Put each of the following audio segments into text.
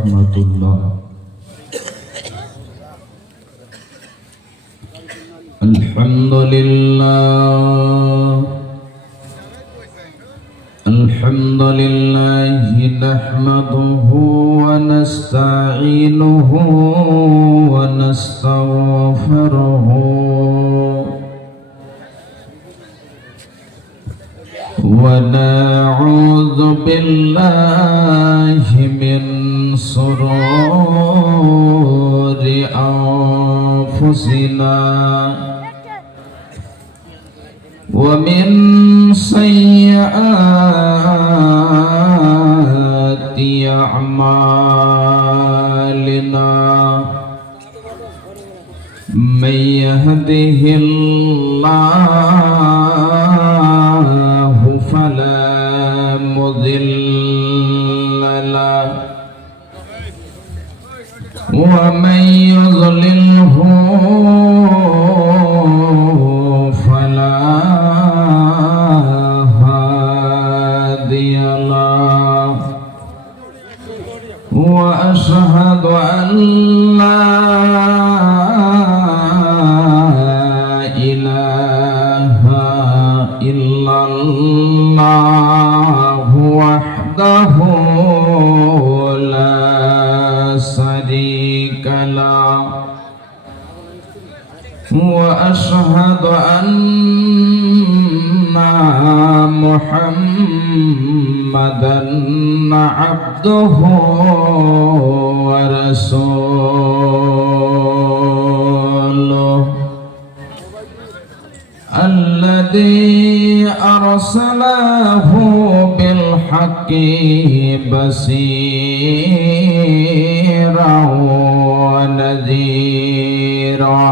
ورحمة الله. الحمد لله الحمد لله نحمده ونستعينه ونستغفره ونعوذ بالله من شرور أنفسنا ومن سيئات أعمالنا من يهده الله فلا مضل له ومن يضلله فلا هادي له وأشهد أن لا إله إلا الله وحده لا شريك له وأشهد أن محمدًا عبده ورسوله الذي أرسله بالحق بشيرا ونذيرا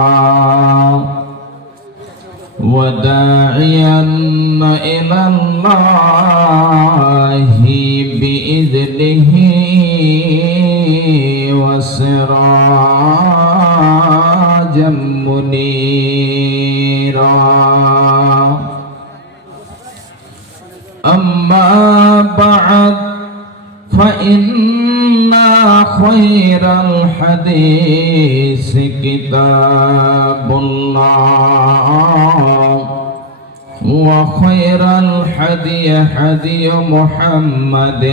وداعيا إلى الله بإذنه وسراجا منيرا أما بعد فإن خير الحديث كتاب الله وخير الهدي هدي محمد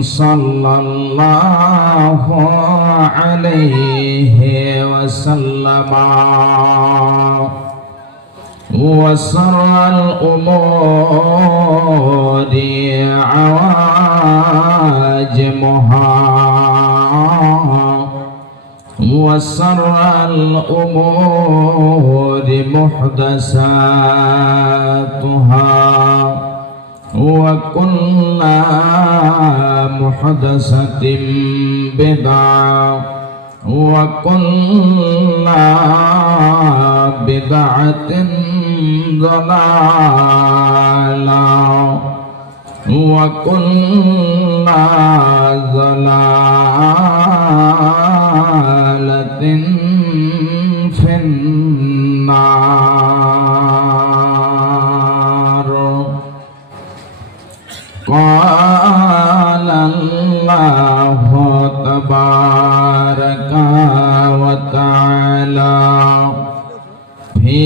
صلى الله عليه وسلم وشر الأمور عواجمها وشر الأمور محدثاتها وكل محدثة بدعة وكل بدعة ضلالة وكل ضلالة في النار. قال الله تبارك وتعالى في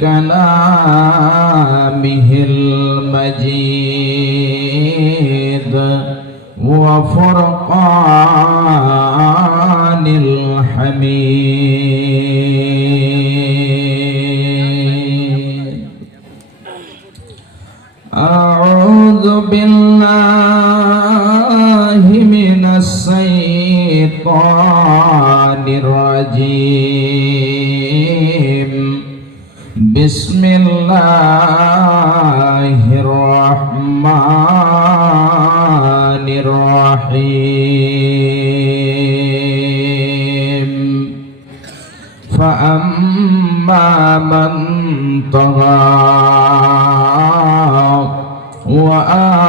كلامه المجيد وفرقان الحميد. أعوذ بالله من الشيطان الرجيم. بسم الله الرحمن الرحيم. فأما من طغى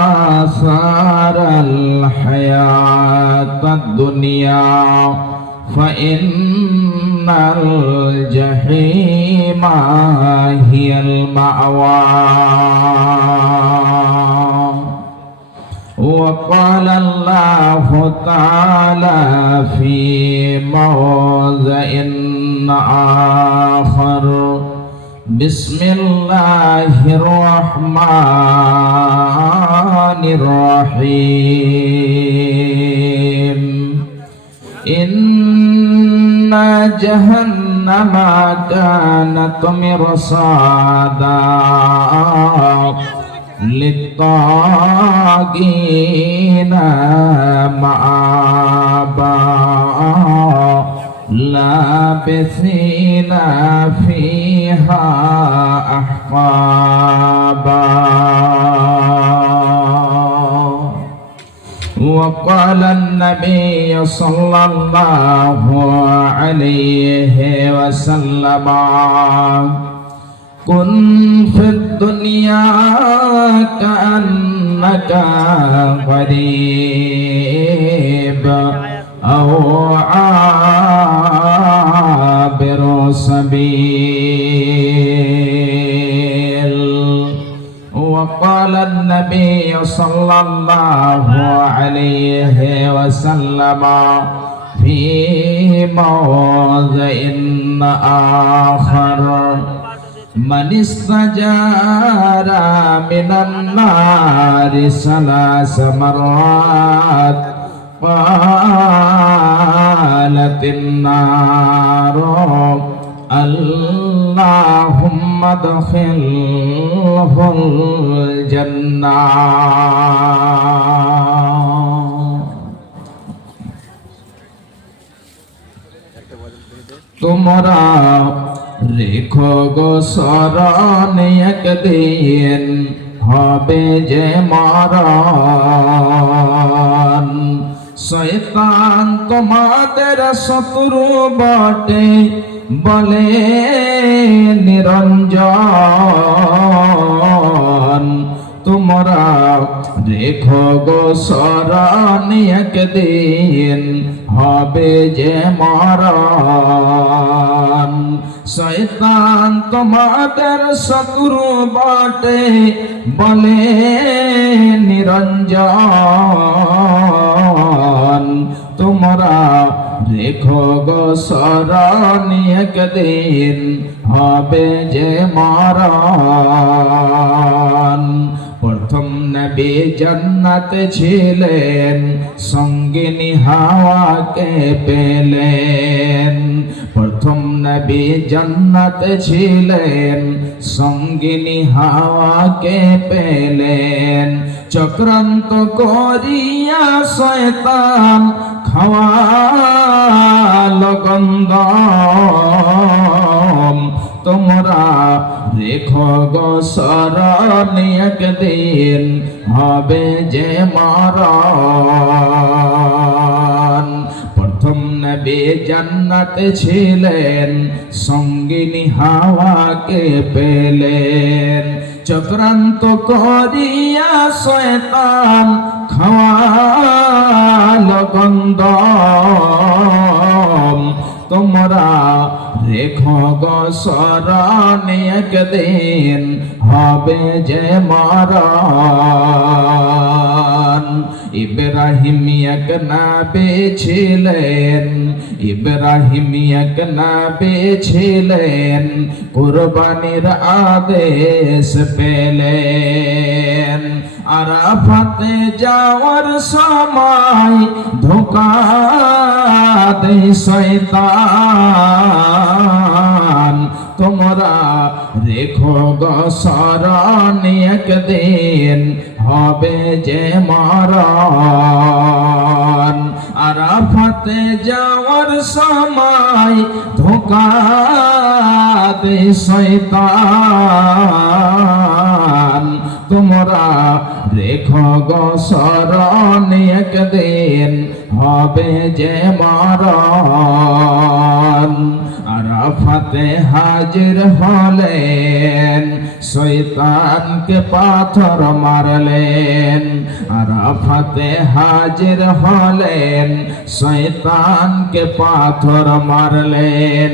وآثار الحياة الدنيا فإن الجحيم هي المأوى وقال الله تعالى في موضع آخر بسم الله الرحمن الرحيم إن جهنم كانت مرصادا للطاغين مآبا لابثين فيها أحقابا وقال النبي صلى الله عليه وسلم كن في الدنيا كأنك غريب أو عابر سبيل وقال النبي صلى الله عليه وسلم في موضع آخر من استجار من النار 3 مرات قالت النار اللهم ادخله الجنة তোমরা রেখো গো স্মরণে একদিন হবে যে মরণ শয়তান তোমাদের শত্রু বটে বলে নিরঞ্জন তোমরা রেখো গো স্মরণে একদিন হবে যে মরণ শয়তান তোমাদের শত্রু বটে বলে নিরঞ্জন তোমরা রেখো গো স্মরণে একদিন হবে যে মরণ প্রথম নবী জান্নাতে ছিলেন সঙ্গিনী হাওয়াকে পেলেন প্রথম নবী জান্নাতে ছিলেন সঙ্গিনী হাওয়াকে পেলেন চক্রান্ত করিয়া শয়তান খাওয়ালো গন্ধম তোমরা রেখো গো স্মরণে একদিন হবে যে মরণ প্রথম নবী জান্নাতে ছিলেন সঙ্গিনী হাওয়াকে পেলেন চক্রান্ত করিয়া শয়তান খাওয়ালো গন্ধম তোমরা রেখো গো স্মরণে একদিন হবে যে মরণ ইব্রাহিম এক নবী ছিলেন ইব্রাহিম এক নবী ছিলেন কুরবানির আদেশ পেলেন আরাফাতে যাওয়ার সময় ধোঁকা দেয় শয়তান তোমরা রেখো গো স্মরণে একদিন হবে যে মরণ আরাফাতে যাওয়ার সময় ধোঁকা দেয় শয়তান তোমরা রেখো গো স্মরণে একদিন হবে যে মরণ আরাফাতে হাজির হলেন, শয়তানকে পাথর মারলেন। আরাফাতে হাজির হলেন, শয়তানকে পাথর মারলেন।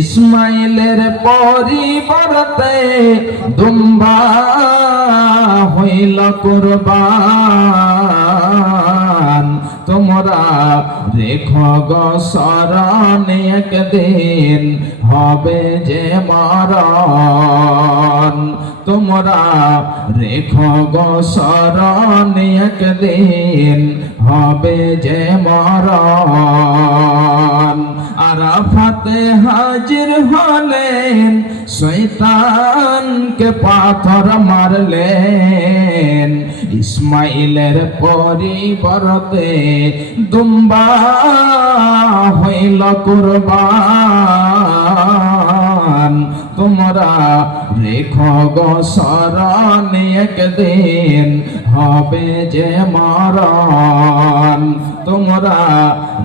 ইসমাইলের পরিবর্তে দুম্বা হইল কুরবান। তোমরা রেখো গো স্মরণে, একদিন হবে যে মরণ। তোমরা রেখো গো স্মরণে, একদিন হবে যে মরণ। আরাফাতে হাজির হলেন, শয়তানকে পাথর মারলেন। ইসমাইলের পরিবর্তে দুম্বা হইল কুরবান। তোমরা রেখো গো স্মরণে, একদিন হবে যে মরণ। তোমরা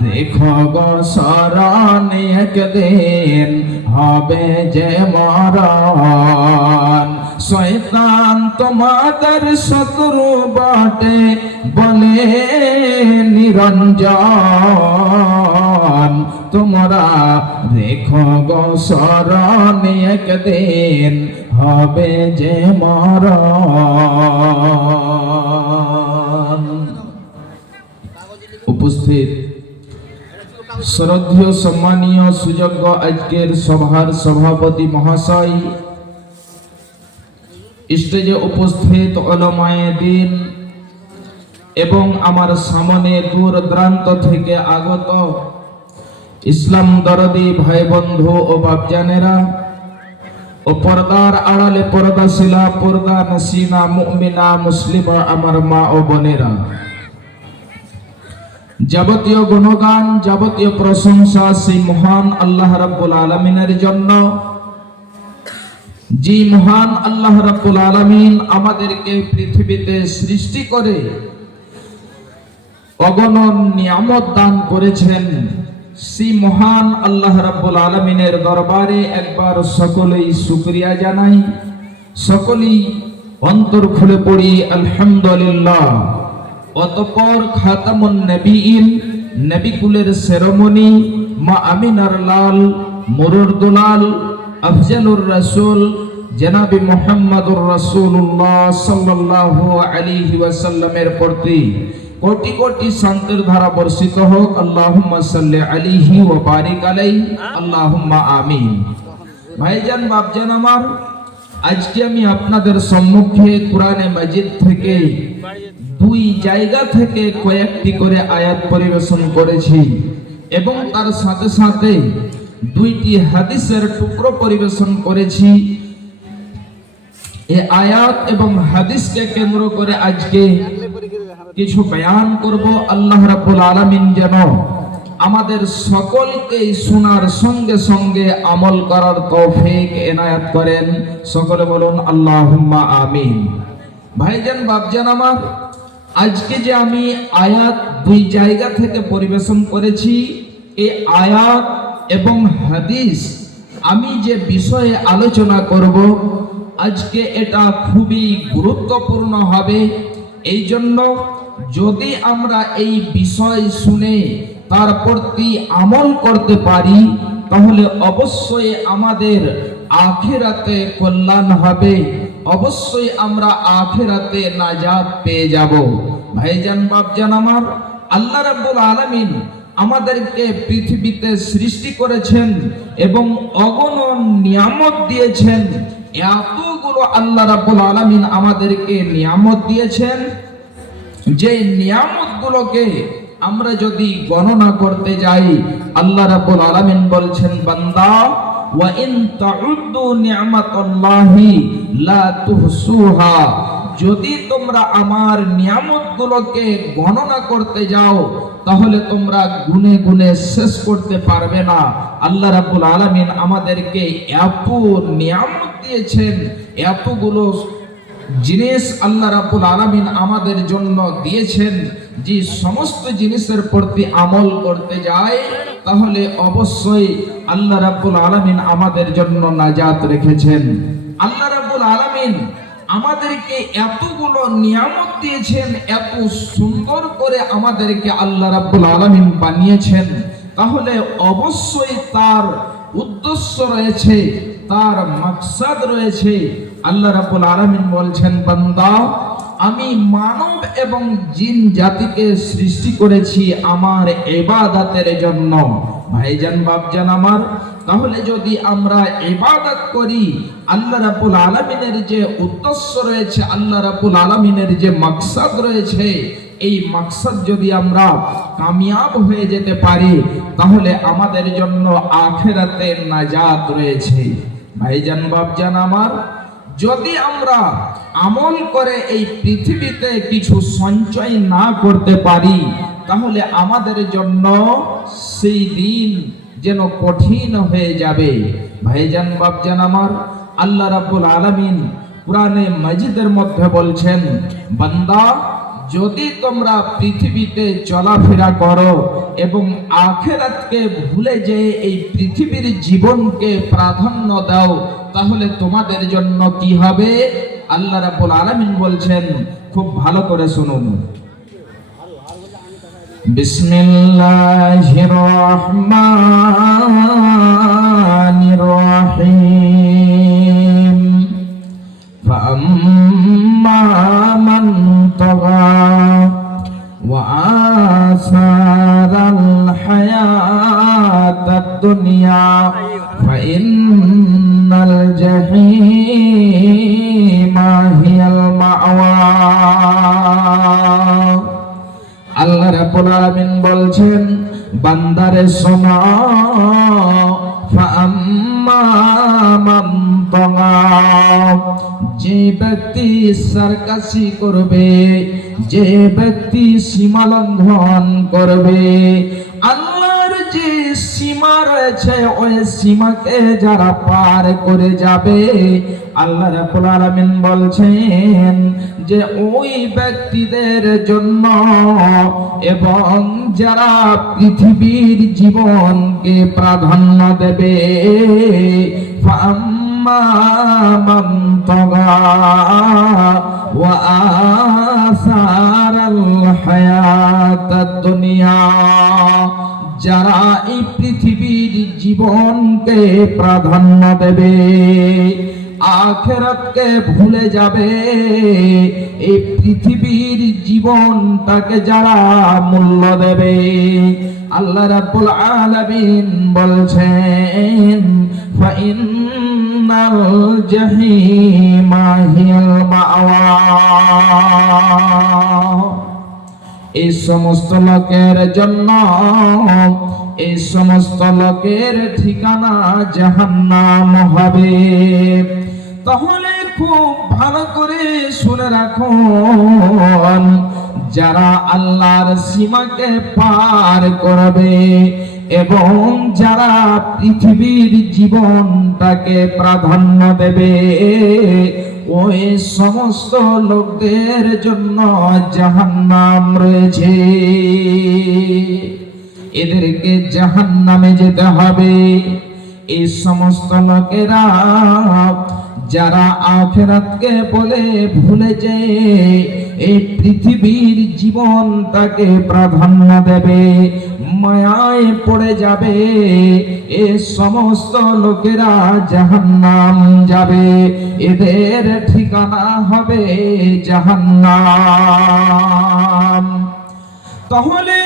রেখো গো স্মরণে, একদিন হবে যে মরণ। শয়তান তোমাদের শত্রু বটে বলে নিরঞ্জন। তোমরা রেখো গো স্মরণে, একদিন হবে যে মরণ। উপস্থিত শ্রদ্ধেয় সম্মানীয় সুযোগ্য আজকের সভার সভাপতি মহাশয়, স্টেজে উপস্থিত উলামায়ে দ্বীন এবং আমার সামনে দূর দূরান্ত থেকে আগত ইসলাম দরদি ভাই বন্ধু ও বাপজানেরা ও পর্দার আড়ালে পর্দাশীলা পর্দা নসিনা মুমিনা মুসলিমা আমার মা ও বোনেরা, যাবতীয় গুণগান যাবতীয় প্রশংসা সেই মহান আল্লাহ রাব্বুল আলামিনের জন্য, যে মহান আল্লাহ রাব্বুল আলামিন আমাদেরকে পৃথিবীতে সৃষ্টি করে অগণন নিয়ামত দান করেছেন। সেই মহান আল্লাহ রাব্বুল আলামিনের দরবারে একবার সকলেই শুকরিয়া জানাই, সকলেই অন্তর খুলে পড়ি আলহামদুলিল্লাহ। অতঃপর খাতামুন নবীন, নবীকুলের শিরোমণি মা আমিনার লাল মুরুর দুলাল আফজালুর রাসূল জনাবে মুহাম্মদুর রাসূলুল্লাহ সাল্লাল্লাহু আলাইহি ওয়াসাল্লামের প্রতি কোটি কোটি শান্তির ধারা বর্ষিত হোক। আল্লাহুম্মা সাল্লি আলাইহি ওয়া বারিক আলাইহি, আল্লাহুম্মা আমিন। ভাইজান বাপজান আমার, আজকে আমি আপনাদের সম্মুখে কোরআনে মাজিদ থেকে দুই জায়গা থেকে কয়েকটি করে আয়াত পরিবেশন করেছি এবং তার সাথে সাথে দুইটি হাদিসের টুকরো পরিবেশন করেছি। এই আয়াত এবং হাদিসকে কেন্দ্র করে আজকে কিছু বয়ান করব। আল্লাহ রাব্বুল আলামিন যেন আমাদের সকলকে শোনার সঙ্গে সঙ্গে আমল করার তৌফিক এনায়েত করেন। সকলে বলুন আল্লাহুম্মা আমিন। ভাইজান বাপজান আমার, আজকে যে আমি আয়াত দুই জায়গা থেকে পরিবেশন করেছি, এই আয়াত এবং হাদিস আমি যে বিষয়ে আলোচনা করব আজকে, এটা খুবই গুরুত্বপূর্ণ হবে। এই জন্য যদি আমরা এই বিষয় শুনে তার প্রতি আমল করতে পারি, তাহলে অবশ্যই আমাদের আখিরাতে কল্যাণ হবে, অবশ্যই আমরা আখিরাতে নাজাত পেয়ে যাব। ভাইজান বাপজান আমার, আল্লাহ রাব্বুল আলামিন আমাদেরকে পৃথিবীতে সৃষ্টি করেছেন এবং অগণন নিয়ামত দিয়েছেন। এতগুলো আল্লাহ রাব্বুল আলামিন আমাদেরকে নিয়ামত দিয়েছেন, যে নিয়ামতগুলোকে আমরা যদি গণনা করতে যাই, আল্লাহ রাব্বুল আলামিন বলছেন, বান্দা ওয়া ইন তাউদ্দু নি'মাতাল্লাহি লা তুহসুহা, যদি তোমরা আমার নিয়ামতগুলোকে গণনা করতে যাও তাহলে তোমরা গুনে গুনে শেষ করতে পারবে না। আল্লাহ রাব্বুল আলামিন আমাদেরকে এত নিয়ামত দিয়েছেন, এতগুলো জিনিস আল্লাহ রাব্বুল আলামিন আমাদের জন্য দিয়েছেন, যে সমস্ত জিনিসের প্রতি আমল করতে যায় তাহলে অবশ্যই আল্লাহ রাব্বুল আলামিন আমাদের জন্য নাজাত রেখেছেন। আল্লাহ রাব্বুল আলামিন আমাদেরকে এতগুলো নিয়ামত দিয়েছেন, এত সুন্দর করে আমাদেরকে আল্লাহ রাব্বুল আলামিন বানিয়েছেন, তাহলে অবশ্যই তার উদ্দেশ্য রয়েছে, তার মাকসাদ রয়েছে। আল্লাহ রাব্বুল আলামিন বলছেন, বান্দা আমি মানব এবং জিন জাতিকে সৃষ্টি করেছি আমার ইবাদতের জন্য। ভাইজান বাপজান আমার, তাহলে যদি আমরা ইবাদত করি, আল্লাহ রাব্বুল আলামিনের যে উদ্দেশ্য রয়েছে, আল্লাহ রাব্বুল আলামিনের যে মাকসাদ রয়েছে, এই মাকসাদ যদি আমরা কামিয়াব হয়ে যেতে পারি, তাহলে আমাদের জন্য আখিরাতে নাজাত রয়েছে। ভাইজান বাপজান আমার, যদি আমরা আমল করে এই পৃথিবীতে কিছু সঞ্চয় না করতে পারি, তাহলে আমাদের জন্য সেই দিন যেন কঠিন হয়ে যাবে। ভাইজান বাপজান আমার, আল্লাহ রাব্বুল আলামিন কুরআনে মাজিদের মধ্যে বলছেন, বান্দা যদি তোমরা পৃথিবীতে চলাফেরা করো এবং আখিরাতকে ভুলে যে এই পৃথিবীর জীবনকে প্রাধান্য দাও, তাহলে তোমাদের জন্য কি হবে? আল্লাহ রাব্বুল আলামিন বলছেন, খুব ভালো করে শুনুন। বিসমিল্লাহির রহমানির রহিম। ফাআম্মা মান তাগা ওয়া আসারাল হায়াতাদ দুনিয়া ফাইন্নাল জাহিমা হিয়াল মাওয়া। আল্লাহ রাব্বুল আলামিন বলছেন, বান্দারে শোনো, ফাআম্মা মান তাগা, যে ব্যক্তি সরকাশি করবে, যে ব্যক্তি সীমা লঙ্ঘন করবে, আল্লাহর যে সীমা রয়েছে ওই সীমাকে যারা পার করে যাবে, আল্লাহ রাব্বুল আলামিন বলছেন যে ওই ব্যক্তিদের জন্য এবং যারা পৃথিবীর জীবনকে প্রাধান্য দেবে, ফাআম্মা মান তাগা ওয়া আসারাল হায়াতাদ দুনিয়া, যারা এই পৃথিবীর জীবনকে প্রাধান্য দেবে, আখিরাতকে ভুলে যাবে, এই পৃথিবীর জীবনটাকে যারা মূল্য দেবে, আল্লাহ রাব্বুল আলামিন বলছেন, ফাইন্নাল জাহিমা হিয়াল মাওয়া। এই সমস্ত লোকের জন্য, এই সমস্ত লোকের ঠিকানা জাহান্নাম হবে। তাহলে খুব ভালো করে শুনে রাখুন, যারা আল্লাহর সীমাকে পার করবে এবং যারা পৃথিবীর জীবনটাকে প্রাধান্য দেবে, ওই সমস্ত লোকদের জন্য জাহান্নাম রয়েছে। এদেরকে জাহান্নামে যেতে হবে। এই সমস্ত লোকেরা যারা আখিরাতকে বলে ভুলে যায়, এই পৃথিবীর জীবনটাকে প্রাধান্য দেবে, মায়ায় পড়ে যাবে, এই সমস্ত লোকেরা জাহান্নাম যাবে। এদের ঠিকানা হবে জাহান্নাম। তাহলে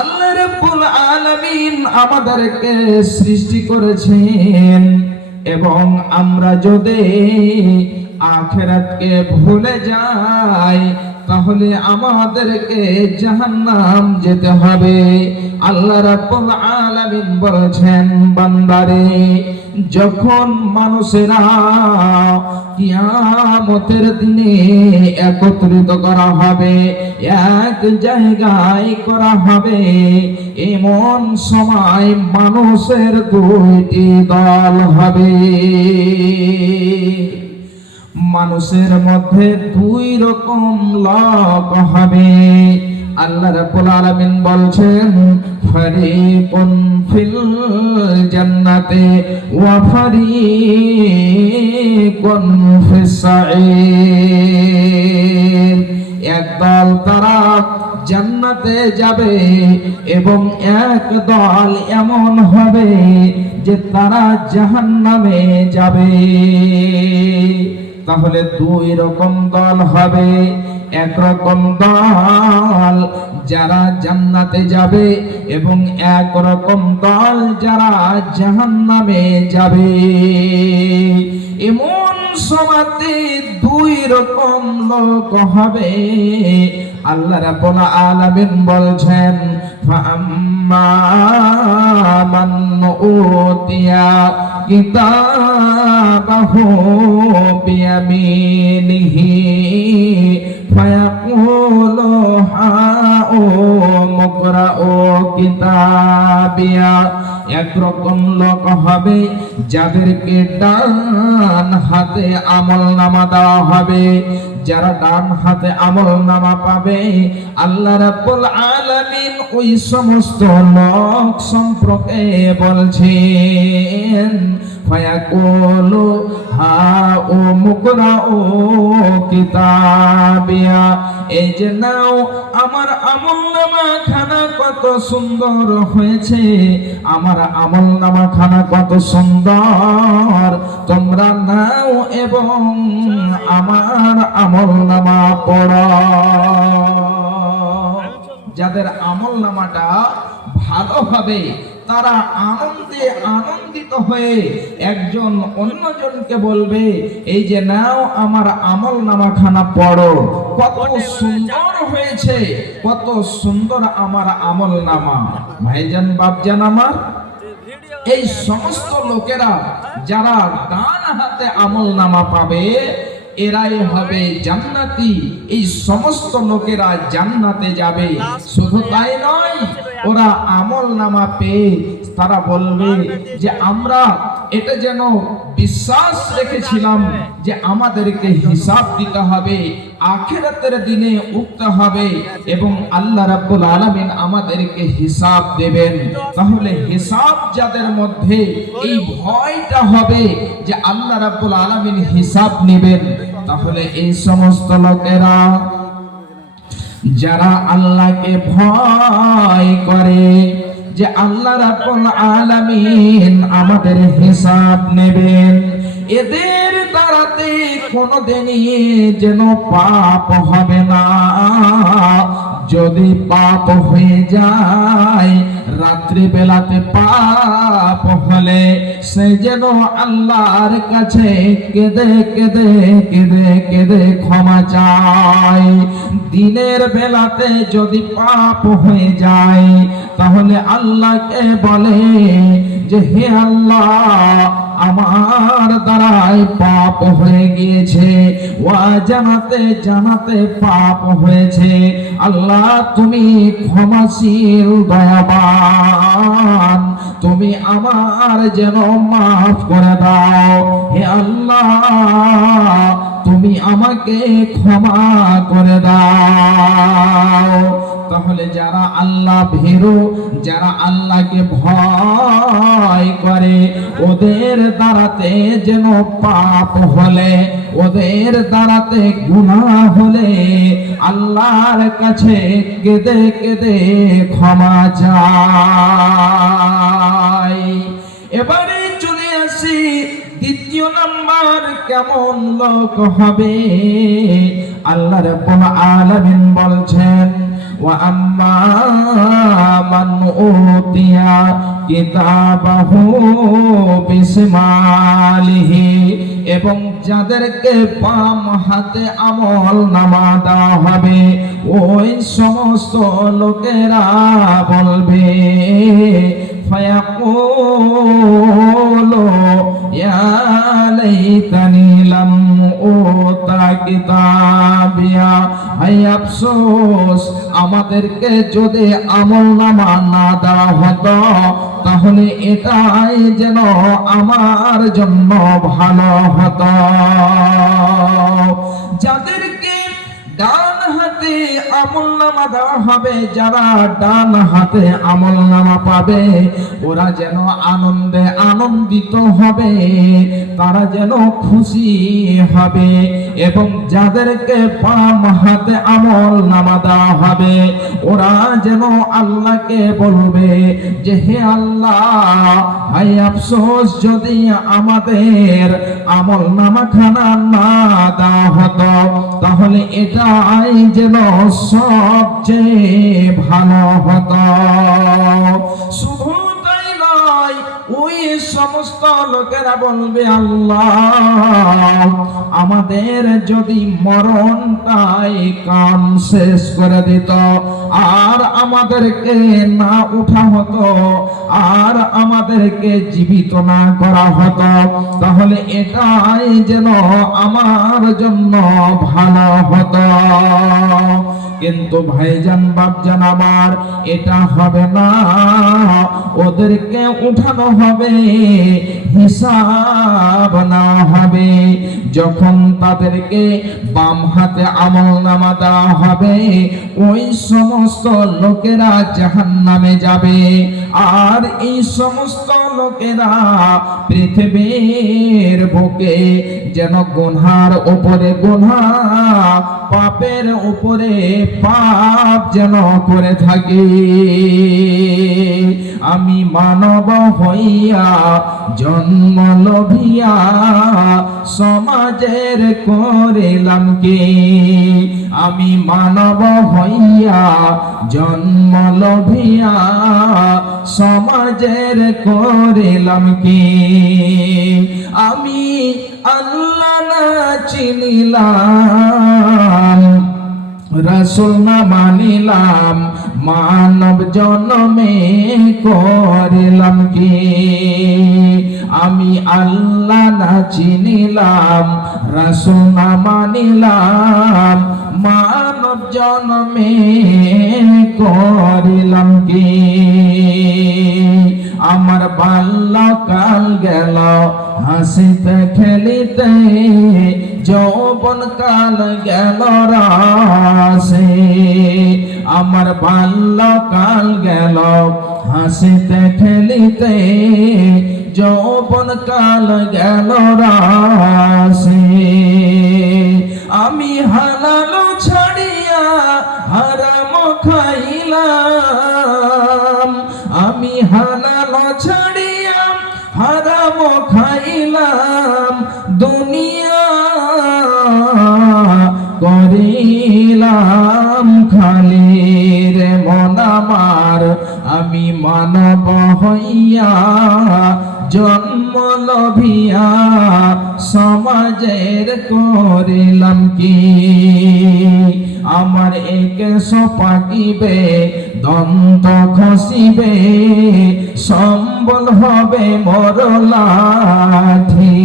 আল্লাহ রাব্বুল আলামিন আমাদেরকে সৃষ্টি করেছেন এবং আমরা যদি আখিরাতকে ভুলে যাই, তাহলে আমাদেরকে জাহান্নাম যেতে হবে। আল্লাহ রাব্বুল আলামিন বলেছেন, বান্দারে যখন মানুষেরা কিয়ামতের দিনে একত্রিত করা হবে, এক জায়গায় করা হবে, এমন সময় মানুষের দুইটি দল হবে। মানুষের মধ্যে দুই রকম লোক হবে। আল্লাহ রাব্বুল আলামিন বলছেন, ফারিকুন ফিল জান্নাতি ওয়া ফারিকুন ফিস সাঈর। একদল তারা জান্নাতে যাবে এবং এক দল এমন হবে যে তারা জাহান্নামে যাবে। তাহলে দুই রকম দল হবে। একরকম দল যারা জান্নাতে যাবে এবং এক রকম দল যারা জাহান্নামে যাবে। এমন সমাতে দুই রকম লোক হবে। আল্লাহ রাব্বুল আলামিন বলছেন, ফাআম্মা মান উতিয়া কিতাবাহু বিয়ামিনিহি ফায়াকুলু হাউম ইকরাউ কিতাবিয়া। একরকম লোক হবে যাদেরকে ডান হাতে আমলনামা দেওয়া হবে। যারা ডান হাতে আমলনামা পাবে, আল্লাহ রাব্বুল আলামিন ওই সমস্ত লোক সম্পর্কে বলছেন, ফায়াকুলু হাউম ইকরাউ কিতাবিয়া। এই যে নাও আমার আমলনামা খানা কত সুন্দর হয়েছে, আমার আমলনামা খানা কত সুন্দর, তোমরা নাও এবং আমার আমলনামা পড়ো। যাদের আমলনামাটা ভালো হবে তারা আনন্দিত হয়ে একজন অন্যজনকে বলবে, এই যে নাও আমার আমলনামা খানা পড়ো, কত সুন্দর হয়েছে, কত সুন্দর আমার আমলনামা। ভাইজান বাপজান আমার, এই সমস্ত লোকেরা যারা ডান হাতে আমলনামা পাবে এরাই হবে জান্নাতি। এই সমস্ত লোকেরা জান্নাতে যাবে। শুধু তাই নয়, ওরা আমলনামা পেয়ে তারা বলবে যে আমরা এটা যেন বিশ্বাস রেখেছিলাম যে আমাদেরকে হিসাব দিতে হবে, আখিরাতের দিনে উঠতে হবে এবং আল্লাহ রাব্বুল আলামিন আমাদেরকে হিসাব দেবেন। তাহলে হিসাব যাদের মধ্যে এই ভয়টা হবে যে আল্লাহ রাব্বুল আলামিন হিসাব নেবেন, তাহলে এই সমস্ত লোকেরা যারা আল্লাহকে ভয় করে যে আল্লাহ রাব্বুল আলামিন আমাদের হিসাব নেবেন, এদের দ্বারাতে কোনদিনই যেন পাপ হবে না। যদি পাপ হয়ে যায়, রাত্রি বেলাতে পাপ হলে সে যেন আল্লাহর কাছে কেঁদে কেঁদে কেঁদে কেঁদে ক্ষমা চায়। দিনের বেলাতে যদি পাপ হয়ে যায়, তাহলে আল্লাহকে বলে যে হে আল্লাহ, আমার দ্বারাই পাপ হয়ে গিয়েছে, জানাতে জানাতে পাপ হয়েছে। আল্লাহ তুমি ক্ষমাশীল দয়াবান, তুমি আমার যেন মাফ করে দাও। হে আল্লাহ, তুমি আমাকে ক্ষমা করে দাও। তাহলে যারা আল্লাহ ভীরু, যারা আল্লাহকে ভয় করে, ওদের দ্বারাতে যেন পাপ হলে, ওদের দ্বারাতে গুনাহ হলে আল্লাহর কাছে কেঁদে কেঁদে ক্ষমা চায়। এবারে চলে আসি দ্বিতীয় নাম্বার কেমন লোক হবে। আল্লাহ রাব্বুল আলামিন বলছেন, ওয়া আম্মা মান উতিয়া কিতাবাহু বিশমালিহি। এবং যাদেরকে বাম হাতে আমলনামা দেওয়া হবে, ওই সমস্ত লোকেরা বলবে, ফায়াকুলু ইয়া লাইতানি লাম উতা কিতাবিয়া। হায় আফসোস, আমাদেরকে যদি আমলনামা না দেওয়া হতো, তাহলে এটাই যেন আমার জন্য ভালো হতো। যাদেরকে ডান হাতে হাতে আমলনামা দেওয়া হবে, যারা ডান হাতে আমলনামা পাবে ওরা যেন আনন্দে আনন্দিত হবে, তারা যেন খুশি হবে। এবং যাদেরকে বাম হাতে আমলনামা দেওয়া হবে ওরা যেন আল্লাহকে বলবে যে হে আল্লাহ, হায় আফসোস যদি আমাদের আমলনামা খানা না দেওয়া হতো, তাহলে এটাই যেন সবচেয়ে ভালো হতো। শুধু তাই নয়, ওই সমস্ত লোকেরা বলবে আল্লাহ, আমাদের যদি মরণটাই কাম শেষ করে দিত, আর আমাদেরকে না উঠা হতো, আর আমাদেরকে জীবিত না করা হতো, তাহলে এটাই যেন আমার জন্য ভালো হতো। কিন্তু ভাইজান বাপজান আমার, এটা হবে না। ওদেরকে উঠানো হবে, হিসাব না হবে। যখন তাদেরকে বাম হাতে আমলনামা দেওয়া হবে, ওই সমস্ত লোকেরা জাহান্নামে যাবে। আর এই সমস্ত লোকেরা পৃথিবীর বুকে যেন গুনহার উপরে গুনহা, পাপের উপরে পাপ যেন করে থাকে। আমি মানব হইয়া জন্ম লোভিয়া সমাজের করিলাম কি? আমি মানব হইয়া জন্ম লোভিয়া সমাজের করিলাম কি? আমি আল্লাহ না চিনিলাম, রাসূল না মানিলাম, মানব জন্মে করিলাম কি? আমি আল্লাহ না চিনিলাম, রাসূল না মানিলাম, মানব জন্মে করিলাম কি? আমার বাল্যকাল গেল হাসিতে খেলিতে, যৌবন কাল গেল রাসে। আমার বাল্যকাল গেল হাসিতে খেলিতে, যৌবন কাল গেল রাসে। আমি হালাল ছাড়িয়া হারাম খাইলাম, আমি হালাল ছাড়িয়া হারাম খাইলাম, দুনিয়া করিলাম খালি রে মন আমার। আমি মানব হইয়া জন্ম লোভিয়া সমাজের করিলাম কি? আমার একেশ পাকিবে, দন্ত খসিবে, সম্বল হবে মোর লাঠি।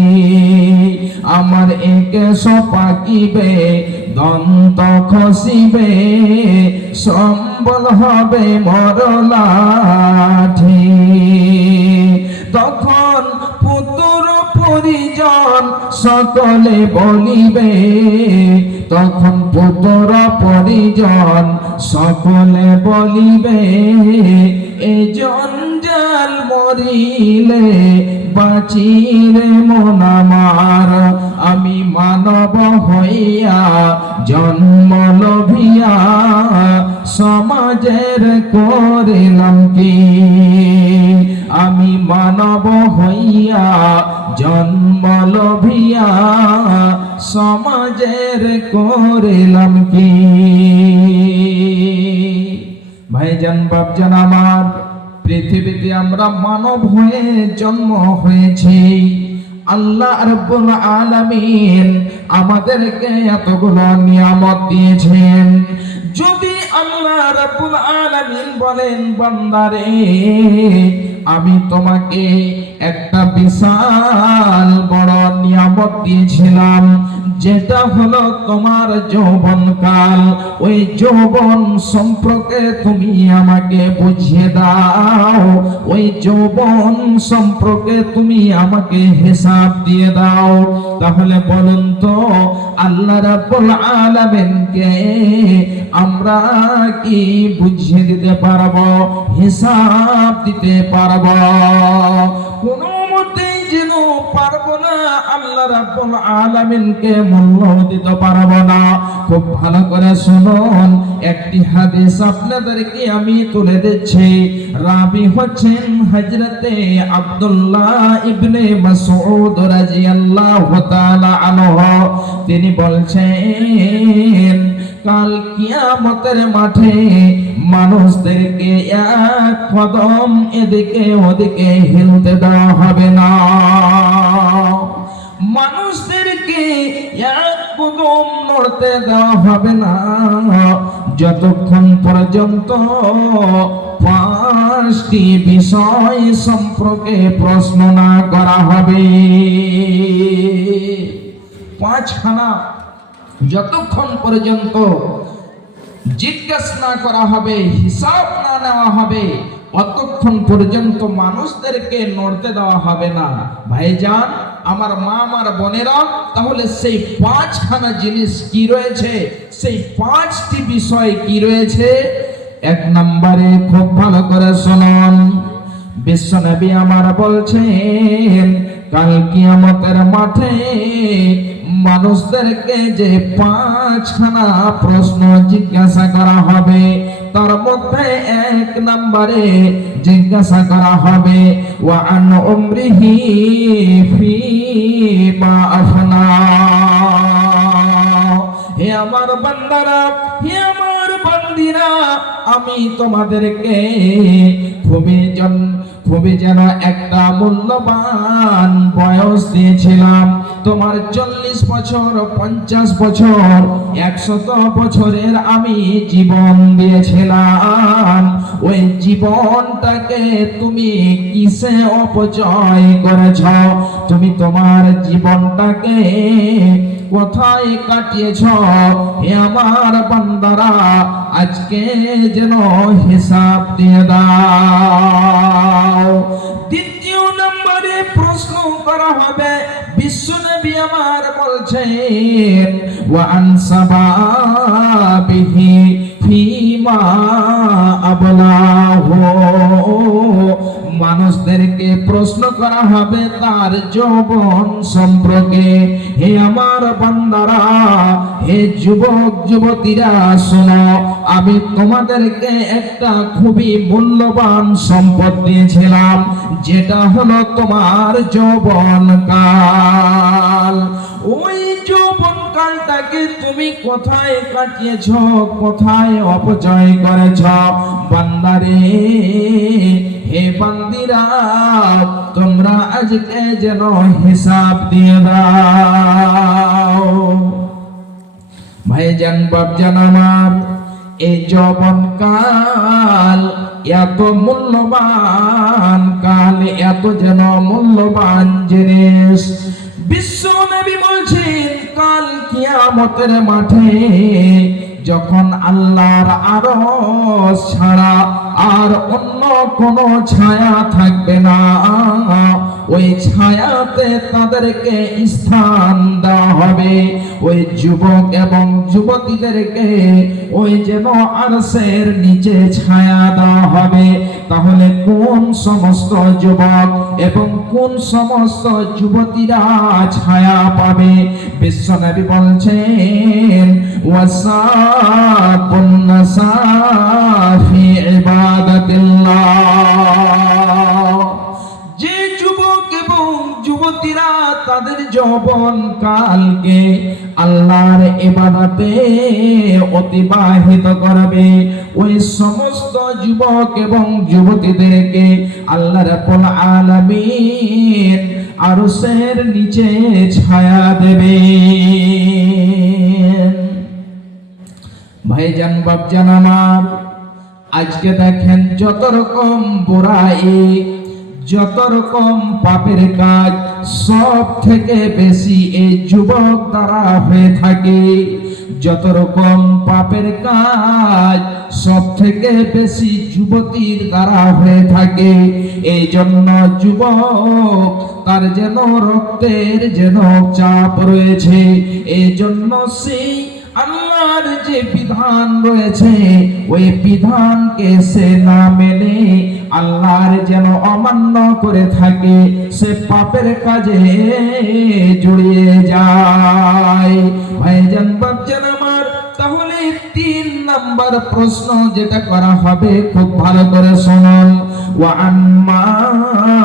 আমার একেশ পাকিবে, দন্ত খসিবে, সম্বল হবে মোর লাঠি। তখন পুত্র পরিজন সকলে বলিবে, তখন পুত্র পরিজন সকলে বলিবে, এ জঞ্জাল মরিলে বাঁচিরে মন আমার। আমি মানব হইয়া জন্ম লোভিয়া সমাজের করিলাম কি? আমি মানব হইয়া জন্ম লোভিয়া সমাজের করিলাম কি? ভাইজান বাপজান আমার, পৃথিবীতে আমরা মানব হয়ে জন্ম হয়েছি। আল্লাহ রাব্বুল আলামিন আমাদেরকে এতগুলো নিয়ামত দিয়েছেন। যদি আল্লাহ রাব্বুল আলামিন বলেন বান্দারে, আমি তোমাকে একটা বিশাল বড় নিয়ামত দিয়েছিলাম, যেটা হলো তোমার যৌবনকাল। ওই যৌবন সম্পর্কে তুমি আমাকে বুঝিয়ে দাও, ওই যৌবন সম্পর্কে তুমি আমাকে হিসাব দিয়ে দাও। তাহলে বলুন তো, আল্লাহ রাব্বুল আলামিনকে আমরা কি বুঝিয়ে দিতে পারবো, হিসাব দিতে পারবো? কোনো মতেই যেন পারবো না। আল্লাহ রাব্বুল আলামিনকে মূল্য দিতে পারবো না। খুব ভালো করে শুনুন, একটি হাদিস আপনাদেরকে আমি তুলে দিচ্ছি। রাবি হচ্ছেন হযরতে আব্দুল্লাহ ইবনে মাসউদ রাদিয়াল্লাহু তাআলা আনহু। তিনি বলছেন, কাল কিয়ামতের মাঠে মানুষদেরকে এক কদম এদিকে ওদিকে হিলতে দেওয়া হবে না। মানুষদেরকে এক কদম নড়তে দেওয়া হবে না যতক্ষণ পর্যন্ত পাঁচটি বিষয় সম্পর্কে প্রশ্ন না করা হবে। পাঁচখানা যতক্ষণ পর্যন্ত জিজ্ঞাসা না করা হবে, হিসাব না নেওয়া হবে, অতক্ষণ পর্যন্ত মানুষদেরকে নড়তে দেওয়া হবে না। ভাইজান, আমার মা, আমার বোনেরা, তাহলে সেই পাঁচখানা জিনিস কি রয়েছে, সেই পাঁচটি বিষয় কি রয়েছে? এক নম্বরে খুব ভালো করে শুনুন, বিশ্বনবী আমার বলছেন, কাল কিয়ামতের মাঠে মানুষদেরকে যে পাঁচখানা প্রশ্ন জিজ্ঞাসা করা হবে, তার মধ্যে এক নম্বরে জিজ্ঞাসা করা হবে, ওয়া আন উমরিহি ফীমা আফনা। হে আমার বান্দারা, হে আমার বান্দিরা, আমি তোমাদেরকে খুবই যেন একটা মূল্যবান বয়স দিয়েছিলাম। তোমার 40 বছর, 50 বছর, 100 বছরের আমি জীবন দিয়েছিলাম। ওই জীবনটাকে তুমি কিসে অপচয় করেছ? তুমি তোমার জীবনটাকে কোথায় কাটিয়েছ? হে আমার বান্দারা, আজকে যেন হিসাব দিয়ে দাও। দ্বিতীয় নম্বরে প্রশ্ন করা হবে, বিশ্বনবী আমার বলছেন, ওয়া আন সাবাবিহি ফীমা আবলাহু। মানুষদেরকে প্রশ্ন করা হবে তার যৌবন সম্পর্কে। হে আমার বান্দারা, হে যুবক যুবতীরা, শোনো, আমি তোমাদেরকে একটা খুবই মূল্যবান সম্পদ দিয়েছিলাম, যেটা হলো তোমার যৌবন কাল। ওই যৌবন কালটাকে তুমি কোথায় কাটিয়েছ, কোথায় অপচয় করেছ? বান্দারে, হে বান্দিরা, তোমরা আজকে যেন হিসাব দিয়ে দাও। ভাইজান, বাপজান আমার, এই যৌবন কাল এত মূল্যবান কাল, এত যেন মূল্যবান জিনিস। বিশ্ব নবী বলছেন, কাল কিয়ামতের মাঠে যখন আল্লাহর আরশ ছাড়া আর অন্য কোনো ছায়া থাকবে না, ওই ছায়াতে তাদেরকে স্থান দেওয়া হবে। ওই যুবক এবং যুবতীদেরকে ওই যেন আরশের নিচে ছায়া দেওয়া হবে। তাহলে কোন সমস্ত যুবক এবং কোন সমস্ত যুবতীরা ছায়া পাবে? বিশ্বনবী বলছেন, ওয়াসাবুন নাসা ফি ইবাদাতিল্লাহ। যে যুবক এবং যুবতীরা তাদের যৌবন কালকে আল্লাহর ইবাদতে অতিবাহিত করবে, ওই সমস্ত যুবক এবং যুবতীদেরকে আল্লাহ রাব্বুল আলামিন আরশের নিচে ছায়া দেবে। ভাইজান, বাপজান আমার, আজকে দেখেন যত রকম বুরাই, যত রকম পাপের কাজ সব থেকে বেশি এই যুবক দ্বারা হয়ে থাকে। যত রকম পাপের কাজ সব থেকে বেশি যুবতীর দ্বারা হয়ে থাকে। এই জন্য যুবক তার যেন রক্তের যেন চাপ রয়েছে। এই জন্য সেই আল্লাহর যে বিধান রয়েছে ওই বিধানকে সে না মেনে আল্লাহর যেন অমান্য করে থাকে, সে পাপের কাজে জড়িয়ে যায়। ভাইজান বাপজান আমার, তাহলে 3 নাম্বার প্রশ্ন যেটা করা হবে খুব ভালো করে শুনুন। ওয়া আম্মালিহি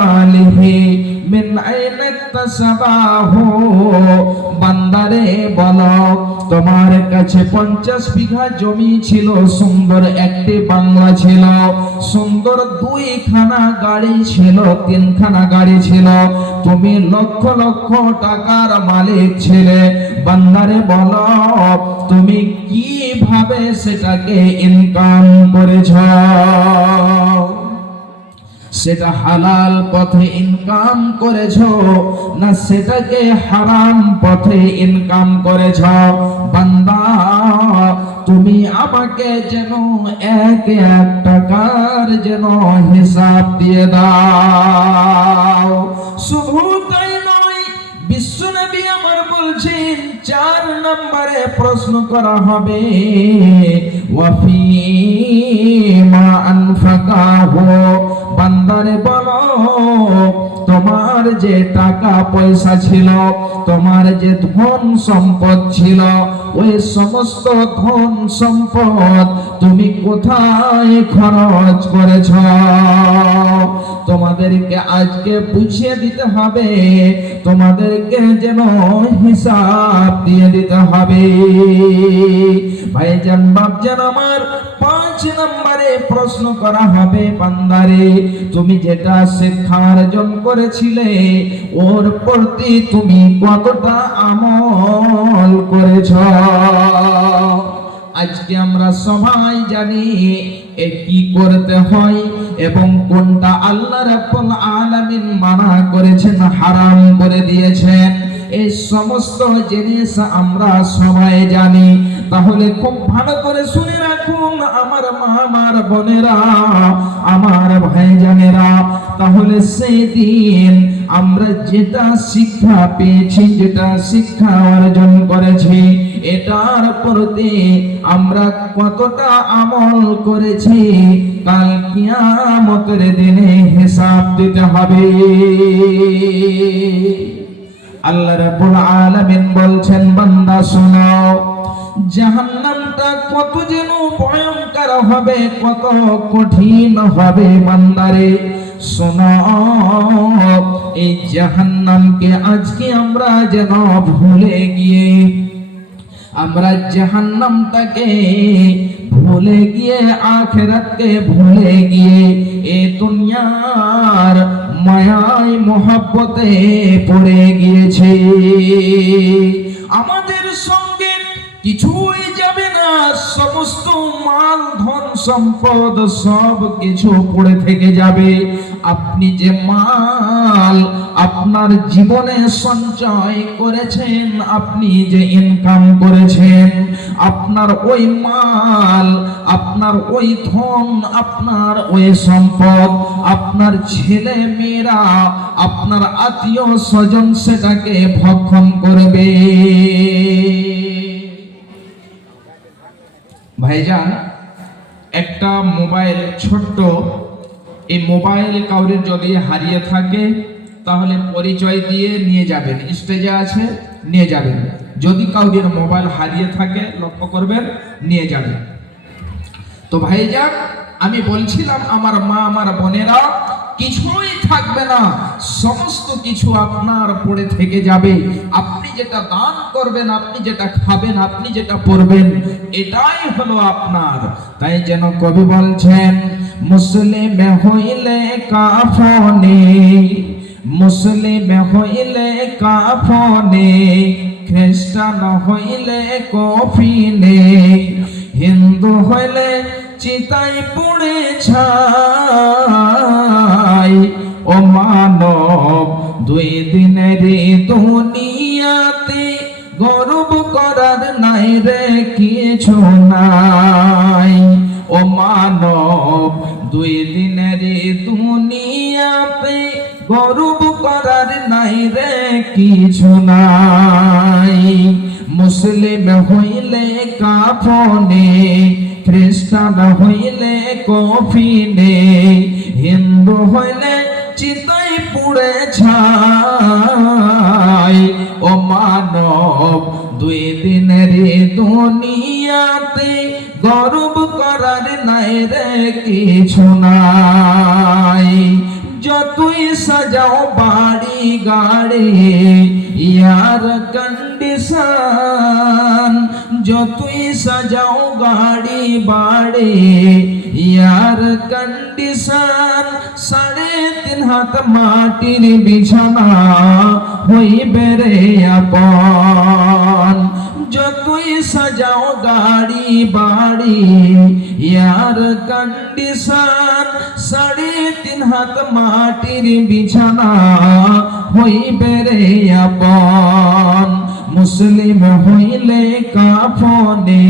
মিন আইনা ইকতাসাবাহু, বান্দারে বলো তোমার কাছে 50 বিঘা জমি ছিল, সুন্দর একটি বাংলা ছিল, সুন্দর 2খানা গাড়ি ছিল, 3খানা গাড়ি ছিল, তুমি লক্ষ লক্ষ টাকার মালিক ছিলে। বান্দারে বলো তুমি কিভাবে সেটাকে ইনকাম করেছ? সেটা হালাল পথে ইনকাম করেছ না সেটাকে হারাম পথে ইনকাম করেছ? বান্দা তুমি আমাকে যেন এক এক টাকার যেন হিসাব দিয়ে দাও। শুধু তাই নয়, বিশ্বনবী আমার বলছেন 4 নম্বরে প্রশ্ন করা হবে ওয়াফিমা আনফাকাহু, বান্দারে বলো তোমার যে টাকা পয়সা ছিল, তোমার যে ধন সম্পদ ছিল, ওই সমস্ত ধন সম্পদ তুমি কোথায় খরচ করেছ? তোমাদেরকে আজকে বুঝিয়ে দিতে হবে, তোমাদেরকে যেন হিসাব দিয়ে দিতে হবে। ভাইজান বাপজান আমার, 5 নম্বরে প্রশ্ন করা হবে বান্দারে তুমি যেটা শিক্ষা অর্জন করেছিলে ওর প্রতি তুমি কতটা আমল করেছ? আজকে আমরা সবাই জানি কি করতে হয় এবং কোনটা আল্লাহ রাব্বুল আলামিন মানা করেছেন, হারাম করে দিয়েছেন, এই সমস্ত জিনিস আমরা সবাই জানি। তাহলে খুব ভালো করে শুনে রাখুন আমার মা, আমার বোনেরা, আমার ভাইজানেরা, তাহলে সেদিন আমরা যেটা শিক্ষা পেয়েছি, যেটা শিক্ষা অর্জন করেছি, এটার প্রতি আমরা কতটা আমল করেছি কাল কিয়ামতের দিনে হিসাব দিতে হবে। আল্লাহ রাব্বুল আলামিন বলছেন বান্দা শোনো, জাহান্নামটা কত যেন ভয়ঙ্কর হবে, কত কঠিন হবে। বান্দারে শোনো, এই জাহান্নামকে আজকে আমরা যেন ভুলে গিয়ে, আমরা জাহান্নামটাকে ভুলে গিয়ে, আখিরাতকে ভুলে গিয়ে এ দুনিয়ার মায়ায় মোহাব্বতে পড়ে গিয়েছে। আমাদের সঙ্গে কিছুই যাবে না, সমস্ত মাল ধন সম্পদ সব কিছু পড়ে থেকে যাবে। আপনি যে মাল আপনার জীবনে সঞ্চয় করেছেন, আপনি যে ইনকাম করেছেন, আপনার ওই মাল, আপনার ওই ধন, আপনার ওই সম্পদ, আপনার ছেলে মেয়েরা, আপনার আত্মীয় স্বজন সেটাকে ভক্ষণ করবে। ভাইজান, একটা মোবাইল ছোট্ট, এই মোবাইল কাউরির যদি হারিয়ে থাকে তাহলে পরিচয় দিয়ে নিয়ে যাবেন, স্টেজে আছে নিয়ে যাবেন। যদি কাউরির মোবাইল হারিয়ে থাকে লক্ষ্য করবেন, নিয়ে যাবেন। তো ভাইজান, আমি বলছিলাম আমার মা, আমার বোনেরা, কিছুই থাকবে না, সমস্ত কিছু আপনার পড়ে থেকে যাবে। আপনি যেটা দান করবেন, আপনি যেটা খাবেন, আপনি যেটা পড়বেন, এটাই হলো আপনার। তাই যেন কবি বলছেন, মুসলিম হইলে কাফনে, মুসলিম হইলে কাফনে, খ্রিস্টান হইলে কফিনে, হিন্দু হইলে চিতাই পুড়ে ছাই, ও মানব, দুই দিনের দুনিয়াতে গর্ব করার নাই রে কিছু নাই। ও মানব, দুই দিনের দুনিয়াতে গর্ব করার নাই রে কিছু নাই। মুসলিম হইলে কাফনে, খ্রিস্টান হইলে কফিনে, হিন্দু হইলে চিতাই পুড়ে ছাই। ও মানব, দুই দিনের দুনিয়াতে গর্ব করার নাই রে কিছু নাই। যতই সাজাও বাড়ি গাড়ি ইয়ার কন্ডিশন, যতই সাজাও গাড়ি বাড়ি ইয়ার কন্ডিশন, 3.5 হাত মাটির বিছানা হইবে রে আপন। যতই সাজাও গাড়ি বাড়ি ইয়ার কন্ডিশন, 3.5 হাত মাটির বিছানা হইবে রে আপন। মুসলিম হইলে কাফনে,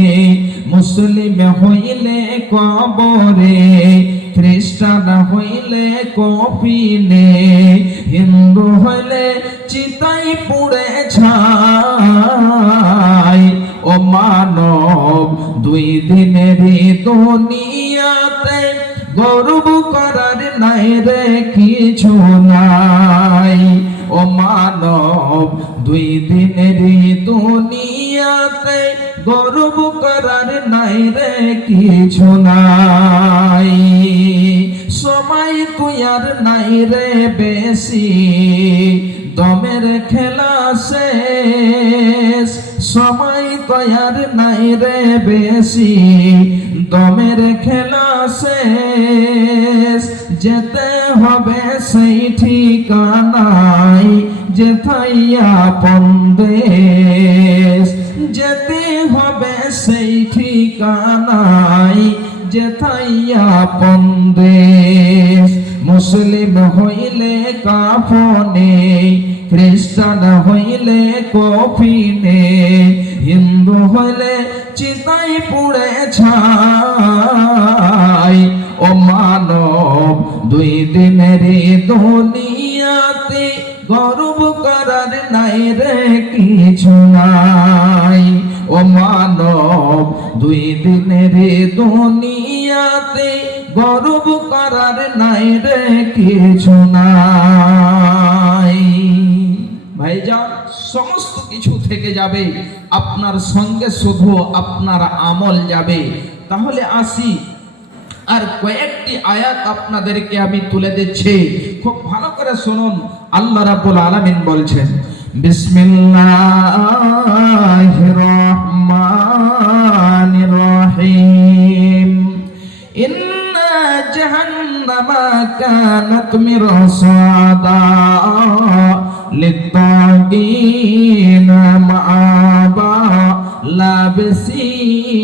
মুসলিম হইলে কবরে, খ্রিস্টান হইলে কফিনে, হিন্দু হইলে চিতাই পুড়ে ছাই। ও মানব, দুই দিনের দুনিয়াতে গর্ব করার নাই রে কিছু নাই। ও মানব, দুই দিনের দুনিয়াতে গর্ব করার নাই রে কিছু নাই। সময় তুই আর নাই রে বেশি, দমের খেলা শেষ। সময় তুই আর নাই রে বেশি, দমের খেলা শেষ। যেতে হবে সেই ঠিকানায় যেথায় আপন দেশ, যেতে হবে সেই ঠিকানায় যেথায় আপন দেশ। মুসলিম হইলে কাফনে, খ্রিস্টান হইলে কফিনে, হিন্দু হইলে চিতাই পুড়ে ছাই। ও মানব, দুই দিনের দুনিয়াতে গর্ব করার নাই রে কিছু নাই। ও মানব, দুই দিনের দুনিয়াতে গর্ব করার নাই রে কিছু নাই। ভাইজান, সমস্ত কিছু থেকে যাবে, আপনার সঙ্গে শুধু আপনার আমল যাবে। তাহলে আসি, আর কয়েকটি আয়াত আপনাদেরকে আমি তুলে দিচ্ছি, খুব ভালো করে শুনুন। আল্লাহ রাব্বুল আলামিন বলছেন, বিসমিল্লাহির রহমানির রহিম, ইন্না জাহান্নামা কানাত মিরসাদা লিত্তাগিনা মাআবা লাবিসিনা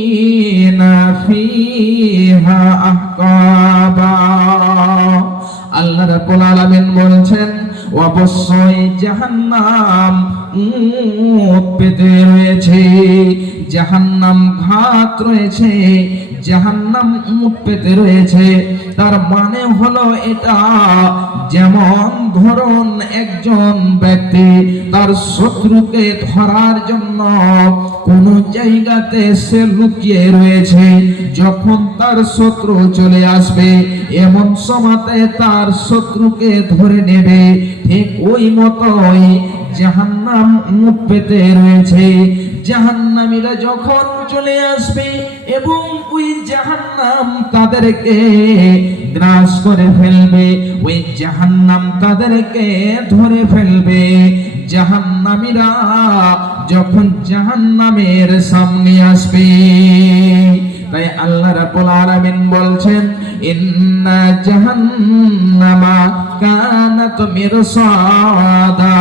ফিহা আহকাবা। আল্লাহ রাব্বুল আলামিন বলছেন, অবশ্যই জাহান্নাম উট পেতে রয়েছে, জাহান্নাম ঘাত রয়েছে, জাহান্নাম উট পেতে রয়েছে। তার মানে হলো এটা, যেমন ধরুন একজন ব্যক্তি তার শত্রুকে ধরার জন্য কোন জায়গাতে সে লুকিয়ে রয়েছে, যখন তার শত্রু চলে আসবে এমন সময়তে তার শত্রুকে ধরে নেবে, ঠিক ওই মতোই জাহান্নাম মুখ পেতে রয়েছে। জাহান্নামীরা যখন চলে আসবে এবং ওই জাহান্নাম তাদেরকে গ্রাস করে ফেলবে, ওই জাহান্নাম তাদেরকে ধরে ফেলবে। জাহান্নামীরা যখন জাহান্নামের সামনে আসবে, তাই আল্লাহ রাব্বুল আলামিন বলছেন, ইন্না জাহান্নামা কানাত মিরসাদা,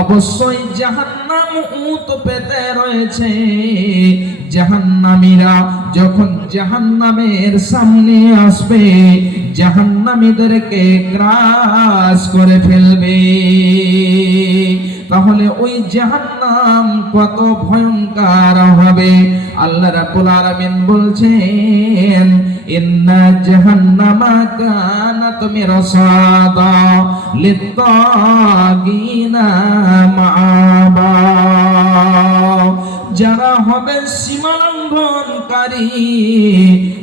অবশ্যই জাহান্নাম উত পেতে রয়েছে। জাহান্নামীরা যখন জাহান্নামের সামনে আসবে, জাহান্নামীদেরকে গ্রাস করে ফেলবে। তাহলে ওই জাহান্নাম কত ভয়ঙ্কর হবে। আল্লাহ রাব্বুল আলামিন বলছেন, ইন্না জাহান্নামা কানাত মিরসাদা লিত্তাগিনা মাআবা। যারা হবে সীমা লঙ্ঘনকারী,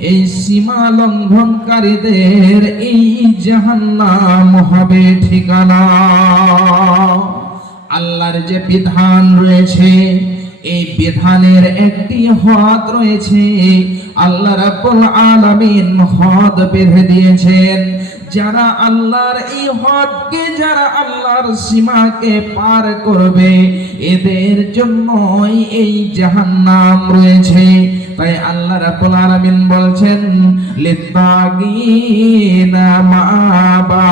এই সীমা লঙ্ঘনকারীদের এই জাহান্নাম হবে ঠিকানা। আল্লাহর যে বিধান রয়েছে, এই বিধানের একটি হদ রয়েছে। আল্লাহ রাব্বুল আলামিন হদ বেঁধে দিয়েছেন। যারা আল্লাহর এই হদকে, যারা আল্লাহর সীমাকে পার করবে, এদের জন্যই এই জাহান্নাম রয়েছে। তাই আল্লাহ রাব্বুল আলামিন বলছেন, লিত্তাগিনা মাআবা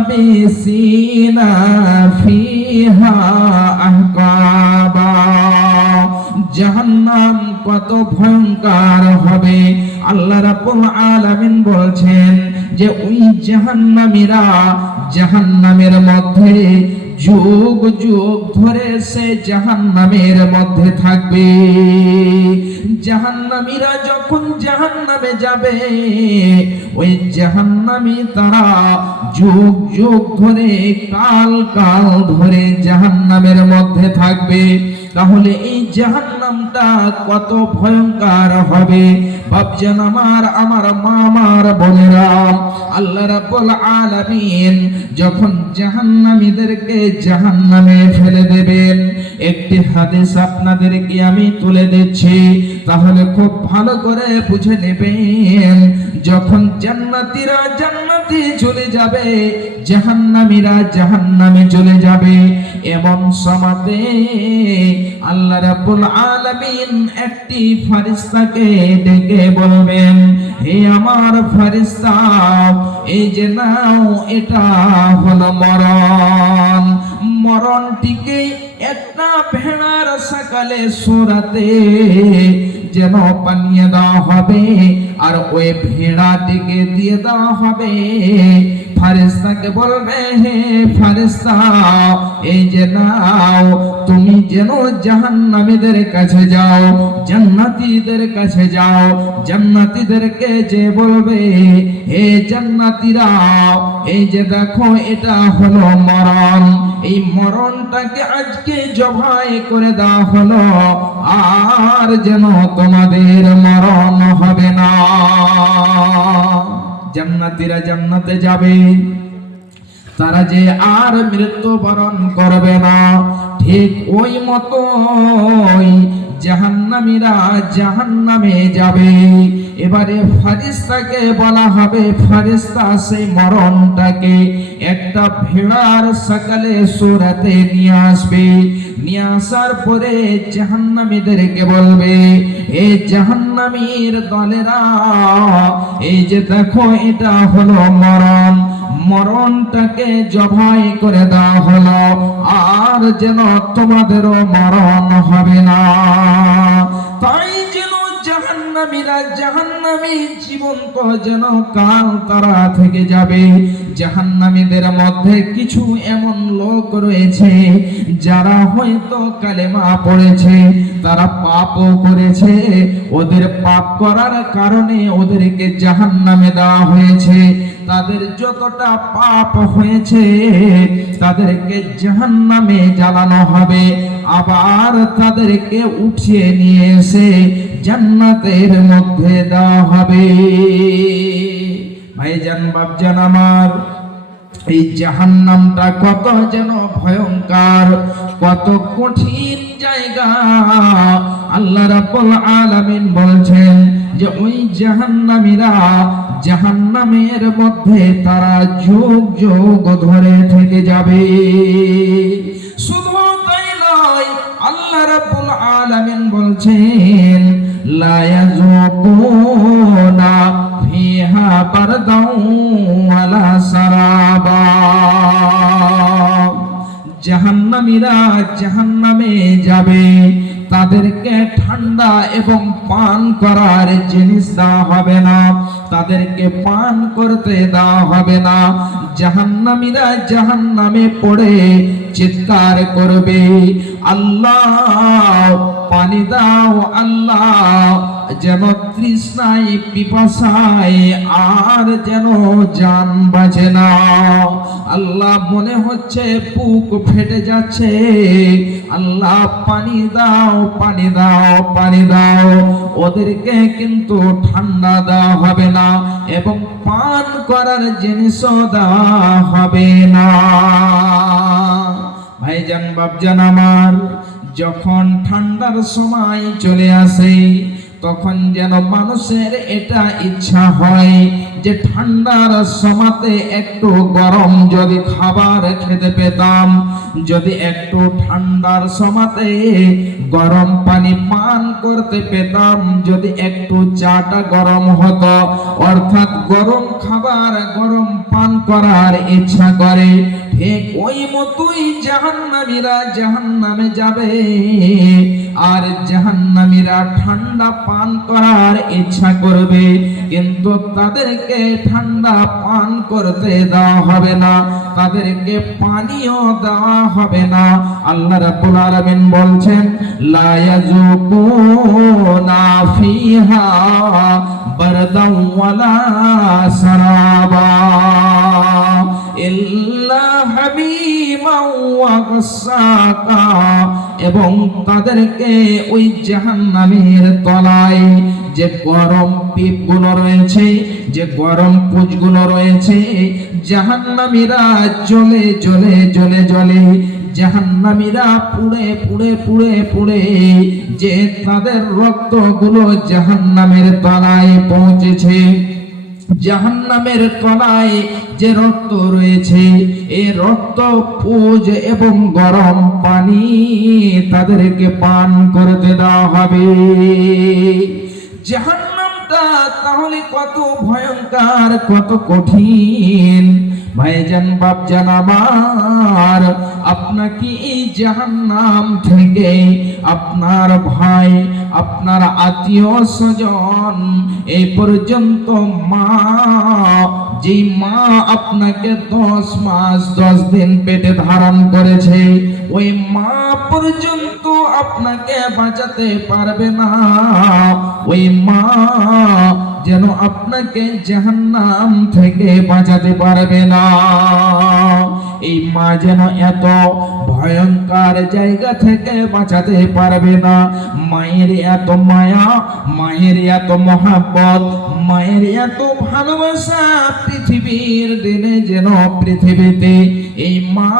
লাবিসিনা ফিহা আহকাবা। জাহান্নাম কত ভয়ঙ্কর হবে। আল্লাহ রাব্বুল আলামিন বলছেন যে ওই জাহান্নামীরা জাহান্নামের মধ্যে যুগ যুগ ধরে সে জাহান্নামের মধ্যে থাকবে। জাহান্নামীরা যখন জাহান্নামে যাবে, ওই জাহান্নামী তারা যুগ যুগ ধরে, কাল কাল ধরে জাহান্নামের মধ্যে থাকবে। তাহলে এই জাহান্নামটা কত ভয়ঙ্কর হবে। বাপজান আমার, আমার মা, আমার বোনেরা, আল্লাহ রাব্বুল আলামিন যখন জাহান্নামীদেরকে জাহান্নামে ফেলে দেবেন, একটি হাদিস আপনাদেরকে আমি তুলে দিচ্ছি, তাহলে খুব ভালো করে বুঝে নেবেন। যখন জান্নাতীরা জান্নাতে চলে যাবে, জাহান্নামীরা জাহান্নামে চলে যাবে, এমন সময়তে আল্লাহ রাব্বুল আলামিন একটি ফেরেশতাকে ডেকে বলবেন, হে আমার ফেরেশতা, এই যে নাও, এটা হলো মরণ। মরণটিকে একটা ভেড়ার সকালে সুরাতে যেন বানিয়ে দেওয়া হবে, আর ওই ভেড়াটিকে দিয়ে দেওয়া হবে। ফেরেশতাকে বলবে, হে ফেরেশতা, এই যে নাও, তুমি যেন জাহান্নামীদের কাছে যাও, জান্নাতীদের কাছে যাও। জান্নাতীদেরকে যে বলবে, হে জান্নাতীরা, এই যে দেখো, এটা হলো মরণ। এই মরণটাকে আজকে জবাই করে দেওয়া হলো, আর যেন তোমাদের মরণ হবে না। জান্নাতীরা জান্নাতে যাবে, তারা যে আর মৃত্যুবরণ করবে না। ঠিক ওই মতোই জাহান্নামীরা জাহান্নামে যাবে। এবারে ফেরেশতাকে বলা হবে, ফেরেশতা সেই মরণটাকে একটা ভেড়ার সকালে সুরাতে নিয়ে আসবে। নিয়ে আসার পরে জাহান্নামীদেরকে বলবে, এই জাহান্নামীর দলেরা, এই যে দেখো, এটা হলো মরণ। মরণটাকে জবাই করে দেওয়া হলো, আর যেন তোমাদেরও মরণ হবে না। তাই যেন জাহান্নামীরা জাহান্নামী জীবন্ত যেন কাল তারা থেকে যাবে। জাহান্নামীদের মধ্যে কিছু এমন লোক রয়েছে যারা হয়তো কালেমা পড়েছে, তারা পাপও করেছে। ওদের পাপ করার কারণে ওদেরকে জাহান্নামে দেওয়া হয়েছে। তাদের যতটা পাপ হয়েছে তাদেরকে জাহান্নামে জ্বালানো হবে, আবার তাদেরকে উঠিয়ে নিয়ে এসে জান্নাতের মধ্যে দেওয়া হবে। ভাইজান, বাপজান আমার, এই জাহান্নামটা কত যেন ভয়ঙ্কর, কত কঠিন জায়গা। আল্লাহ রাব্বুল আলামিন বলছেন যে ওই জাহান্নামীরা জাহান্নামের মধ্যে তারা যুগ যুগ ধরে থেকে যাবে। শুধু তাই নয়, আল্লাহ রাব্বুল আলামিন বলছেন, লা ইয়াযুকুনা ফিহা বারদাও ওয়ালা সারাবা। জাহান্নামীরা জাহান্নামে যাবে, তাদেরকে ঠান্ডা এবং পান করার জিনিস দেওয়া হবে না। তাদেরকে পান করতে দেওয়া হবে না। জাহান্নামীরা জাহান্নামে পড়ে চিৎকার করবে, আল্লাহ পানি দাও, আল্লাহ যেন তৃষ্ণায় পিপাসায় আর যেন জান বাঁচে না। আল্লাহ মনে হচ্ছে বুক ফেটে যাচ্ছে, আল্লাহ পানি দাও, পানি দাও, পানি দাও। ওদেরকে কিন্তু ঠান্ডা দেওয়া হবে না এবং পান করার জিনিসও দেওয়া হবে না। ভাইজান বাপজান আমার, যখন ঠান্ডার সময় চলে আসে তখন যেন মানুষের এটা ইচ্ছা হয় যে ঠান্ডার সময়তে একটু গরম যদি খাবার খেতে পেতাম, যদি একটু ঠান্ডার সময়তে গরম পানি পান করতে পেতাম, যদি একটু চাটা গরম হতো, অর্থাৎ গরম খাবার গরম পান করার ইচ্ছা করে। ঠিক ওই মতোই জাহান্নামীরা জাহান্নামে যাবে আর জাহান্নামীরা ঠান্ডা পান করার ইচ্ছা করবে, কিন্তু তাদেরকে ঠান্ডা পান করতে দেওয়া হবে না, তাদেরকে পানিও দেওয়া হবে না। আল্লাহ রাব্বুল আলামিন বলছেন, লা ইয়াযুকুনা ফিহা বারদাও ওয়ালা সারাবা ইল্লা হামিমান ওয়া গাসসাকা। এবং তাদেরকে ওই জাহান্নামের তলায় যে গরম পিপগুলো রয়েছে, যে গরম পুঁজগুলো রয়েছে, জাহান্নামীরা জ্বলে জ্বলে জ্বলে জ্বলে, জাহান্নামীরা পুড়ে পুড়ে পুড়ে পুড়ে যে তাদের রক্তগুলো জাহান্নামের তলায় পৌঁছেছে, জাহান্নামের তলায় যে রক্ত রয়েছে, এই রক্ত পুজ এবং গরম পানি তাদেরকে পান করতে দেওয়া হবে। জাহান্নামটা তাহলে কত ভয়ঙ্কর, কত কঠিন। ভাইজান বাপজান আমার, আপনাকে এই জাহান্নাম থেকে আপনার ভাই, আপনার আত্মীয় স্বজন, এই পর্যন্ত মা, যে মা আপনাকে 10 মাস 10 দিন পেটে ধারণ করেছে, ওই মা পর্যন্ত আপনাকে বাঁচাতে পারবে না। ওই মা যেন আপনাকে জাহান্নাম থেকে বাঁচাতে পারবে না। এই মা যেন এত ভয়ঙ্কর জায়গা থেকে বাঁচাতে পারবে না। মায়ের এত মায়া, মায়ের এত মহাব্বত, মায়ের এত ভালোবাসা পৃথিবীর দিনে যেন পৃথিবীতে এই মা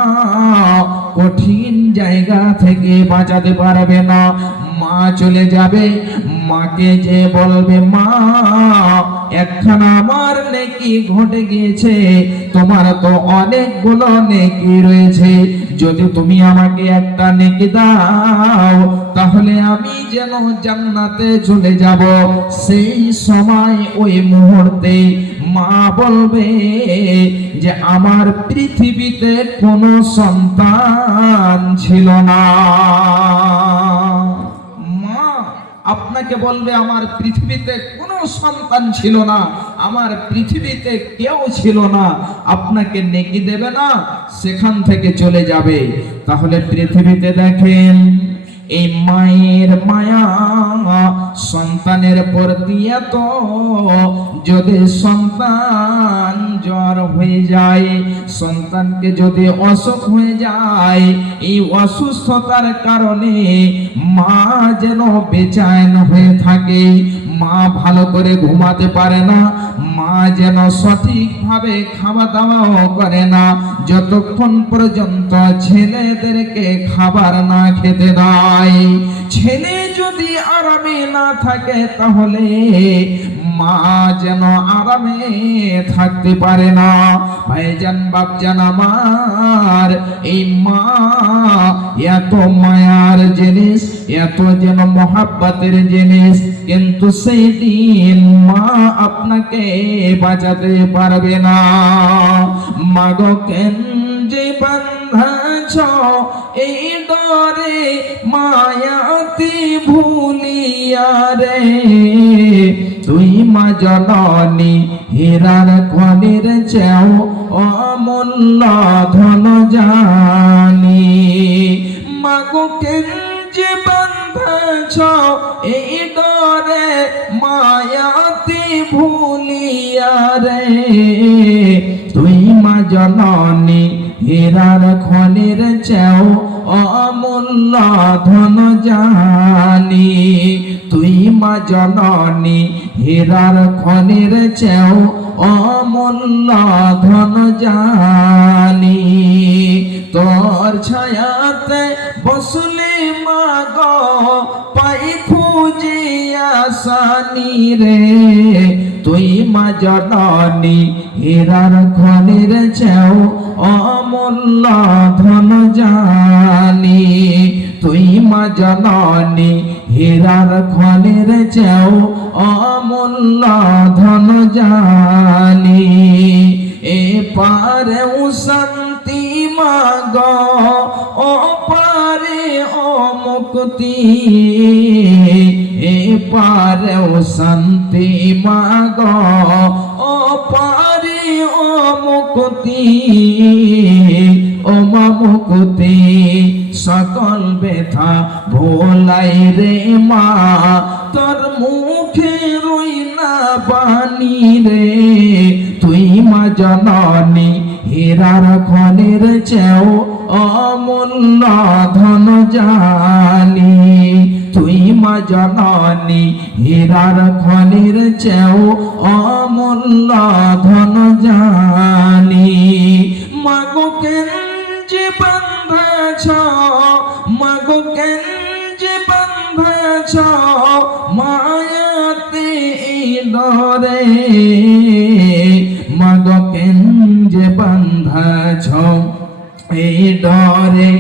কঠিন জায়গা থেকে বাঁচাতে পারবে না। মা চলে যাবে, মাকে যে বলবে, মা একখানা আমার নেকি ঘটে গিয়েছে, তোমার তো অনেকগুলো নেকি রয়েছে, যদি তুমি আমাকে একটা নেকি দাও তাহলে আমি যেন জান্নাতে চলে যাব। সেই সময় ওই মুহূর্তে মা বলবে যে আমার পৃথিবীতে কোনো সন্তান ছিল না। আপনাকে বলবে আমার পৃথিবীতে কোনো সন্তান ছিল না, আমার পৃথিবীতে কেউ ছিল না, আপনাকে নেকি দেবে না, সেখান থেকে চলে যাবে। তাহলে পৃথিবীতে দেখেন এই মায়ের মায়া সন্তানের প্রতি এত, যদি সন্তান জ্বর হয়ে যায়, সন্তানকে যদি অসুখ হয়ে যায়, এই অসুস্থতার কারণে মা যেন বেচैन হয়ে থাকে, মা ভালো করে ঘুমাতে পারে না, মা যেন সঠিকভাবে খাওয়া দাওয়াও করে না, যতক্ষণ পর্যন্ত ছেলেদেরকে খাবার না খেতে দেয়। ছেলে যদি আরামে না থাকে তাহলে মা যেন আরামে থাকতে পারে না। ভাইজান বাপজান আমার, এই মা এত মায়ার জিনিস, এত যেন মহাব্বতের জিনিস, কিন্তু সেই দিন মা আপনাকে বাঁচাতে পারবে না। মাগো কেন যে বান্দা বাঁধাছ এই ডরে মায়াতি ভুলিয়া রে তুই মা জননী হীরার খনির চেও অমূল্য ধন জানি মাগো কেঞ্জে বাঁধাছ এই ডরে মায়াতি ভুলিয়া রে তুই মা জননী হীরার খনির চেও অমূল্য ধন জানি তুই মা জননী হীরার খনির চেও অমূল্য ধন জানি তোর ছায়াতে বসলে মা গো পাই খুঁজিয়া সানি রে তুই মা জননী হীরার খনির চেও অমূল্য ধন জানি তুই মা জননী হীরার খনির চেও অমূল্য ধন জানি এ পারেও শান্তি মা গো ও পারে ও মুক্তি এ পারেও শান্তি মা গো ও পারে ও মুক্তি ও মা মুক্তি সকল ব্যথা ভোলাই রে মা তোর মুখে রই না বাণী রে তুই মা জননী হীরার খনির চেও অমূল্য ধন জানি তুই মা জননী হীরার খনির চেও অমূল্য ধন জানি মাগো কেঞ্জে বাঁধাছ মাগো কেঞ্জে বাঁধাছ মায়াতে ডরে মাগো কেঞ্জে বাঁধাছ এই ডরে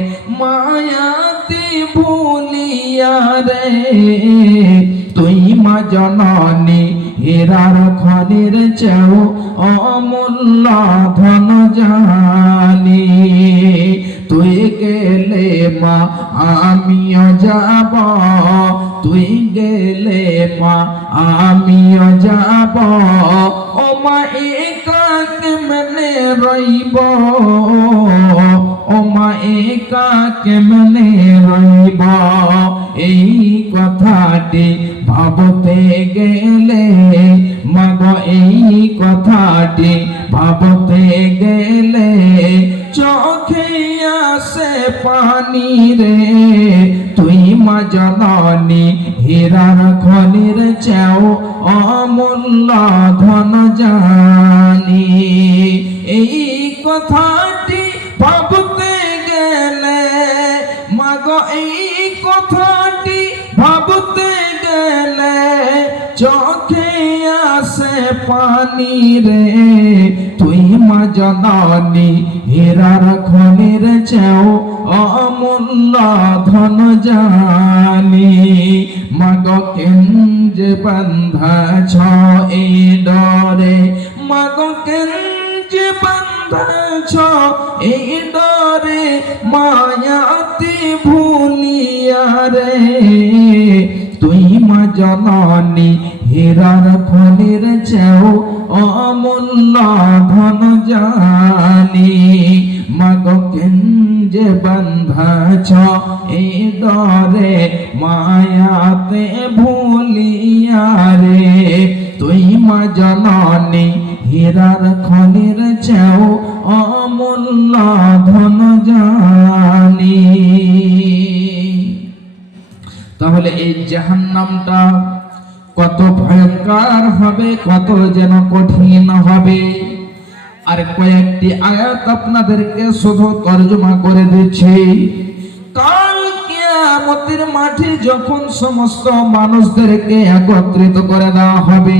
মায়াতে ভুলিয়া রে তুই মা জননী হীরার খনির চেও অমূল্য ধন জানি তুই গেলে মা আমিও যাব তুই গেলে মা আমিও যাব ও মা একা কেমনে রইব ও মা একা কেমনে রইব এই কথাটি ভাবতে গেলে মাগো এই কথাটি ভাবতে গেলে চোখে আসে পানি রে তুই মা জননী হীরার খনির চেও অমূল্য ধন জানি এই কথাটি ভাবতে গেলে মাগো এই কথাটি ভাবতে গেলে চোখে আসে পানি রে তুই মা জননী হীরার খনির চেও অমূল্য ধন জানি মাগো কেঞ্জে বাঁধাছ এই ডরে মাগো কেঞ্জে বাঁধাছ এই ডরে মায়াতি ভুলিয়া রে তুই মা জননী হীরার খনির চেও অমূল্য ধন জানি মাগো কেঞ্জে বাঁধাছ এই ডরে মায়াতে ভুলিয়া রে তুই মা জননী হীরার খনির চেও অমূল্য ধন জানি তাহলে এই জাহান্নামটা কত ভয়ঙ্কর হবে, কত যেন কঠিন হবে। আর কয়েকটি আয়াত আপনাদেরকে শুধু তরজমা করে দিচ্ছি। কাল কিয়ামতের মাঠে যখন সমস্ত মানুষদেরকে একত্রিত করে দেওয়া হবে,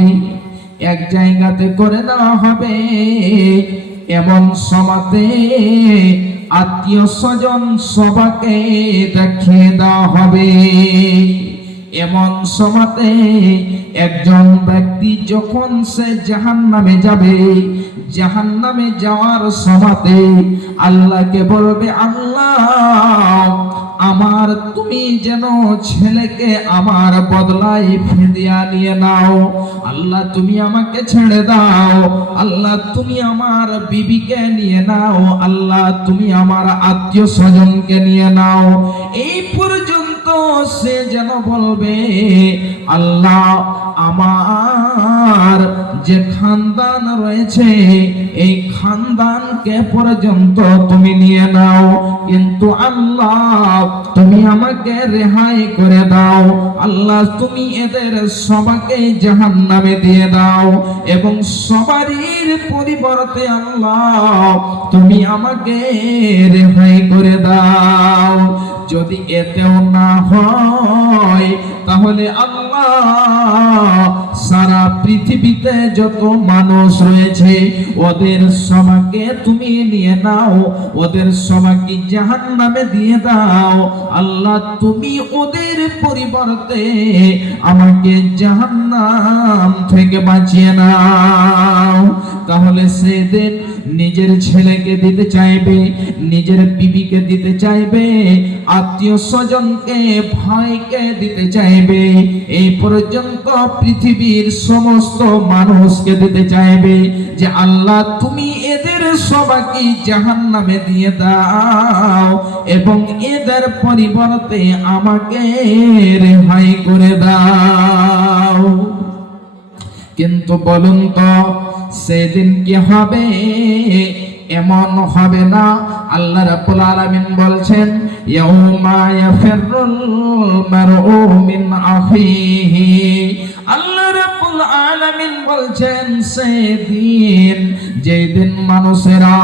এক জায়গাতে করে দেওয়া হবে, এমন সমাতে আত্মীয় স্বজন সবাকে দেখিয়ে দেওয়া হবে। এমন সময়তে একজন ব্যক্তি যখন সে জাহান্নামে যাবে, জাহান্নামে যাওয়ার সময়তে আল্লাহকে বলবে, আল্লাহ আমার তুমি যেন ছেলেকে আমার বদলায় ফিরিয়ে নিয়ে নাও, আল্লাহ তুমি আমাকে ছেড়ে দাও, আল্লাহ তুমি আমার বিবিকে নিয়ে নাও, আল্লাহ তুমি আমার আত্মীয় স্বজনকে নিয়ে নাও। এই পর্যন্ত সে যেন বলবে, আল্লাহ আমার যে খানদান রয়েছে এই খানদানকে পর্যন্ত তুমি নিয়ে নাও, কিন্তু আল্লাহ তুমি আমাকে রেহাই করে দাও, আল্লাহ তুমি এদের সবাইকে জাহান্নামে দিয়ে দাও এবং সবারই পরিবর্তে আল্লাহ তুমি আমাকে রেহাই করে দাও। যদি এতেও না হয় তাহলে আল্লাহ সারা পৃথিবীতে যত মানুষ রয়েছে ওদের সবাইকে তুমি নিয়ে নাও, ওদের সবাইকে জাহান্নামে দিয়ে দাও, আল্লাহ তুমি ওদের পরিবর্তে আমাকে জাহান্নাম থেকে বাঁচিয়ে নাও। তাহলে সেদিন নিজের ছেলেকে দিতে চাইবে, নিজের বিবিকে দিতে চাইবে, আত্মীয় স্বজনকে ভাইকে দিতে চাইবে, এই পর্যন্ত পৃথিবীর সমস্ত মানুষকে দিতে চাইবে যে আল্লাহ তুমি এদের সবাইকে জাহান্নামে দিয়ে দাও এবং এদের পরিবর্তে আমাকে রেহাই করে দাও। কিন্তু বলুন তো সেদিন কি হবে? এমন হবে না। আল্লাহ রাব্বুল আলামিন বলছেন, ইয়াউমা ইয়াফিরুল মারউ মিন আখিহি। আল্লাহ রাব্বুল আলামিন বলছেন সেদিন, যেদিন মানুষেরা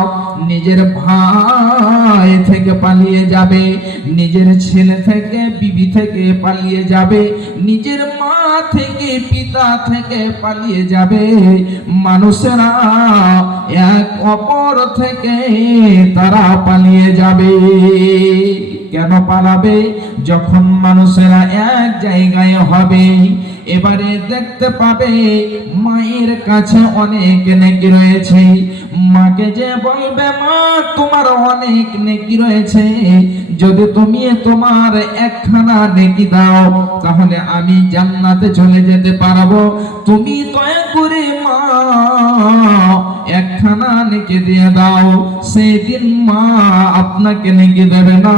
নিজের ভাই থেকে পালিয়ে যাবে, নিজের ছেলে থেকে বিবি থেকে পালিয়ে যাবে, নিজের মা থেকে পিতা থেকে পালিয়ে যাবে, মানুষেরা এক অপর থেকে তারা পালিয়ে যাবে। কেন পালাবে? যখন মানুষেরা এক জায়গায় হবে, এবারে দেখতে পাবে মায়ের কাছে অনেক নেকি রয়েছে, মাকে যে বলবে, মা তোমার অনেক নেকি রয়েছে, যদি তুমি তোমার একখানা নেকি দাও তাহলে আমি জান্নাতে চলে যেতে পারবো, তুমি দয়া করে মা একখানা নেকি দিয়ে দাও। সেদিন মা আপনাকে নেকি দেবে না,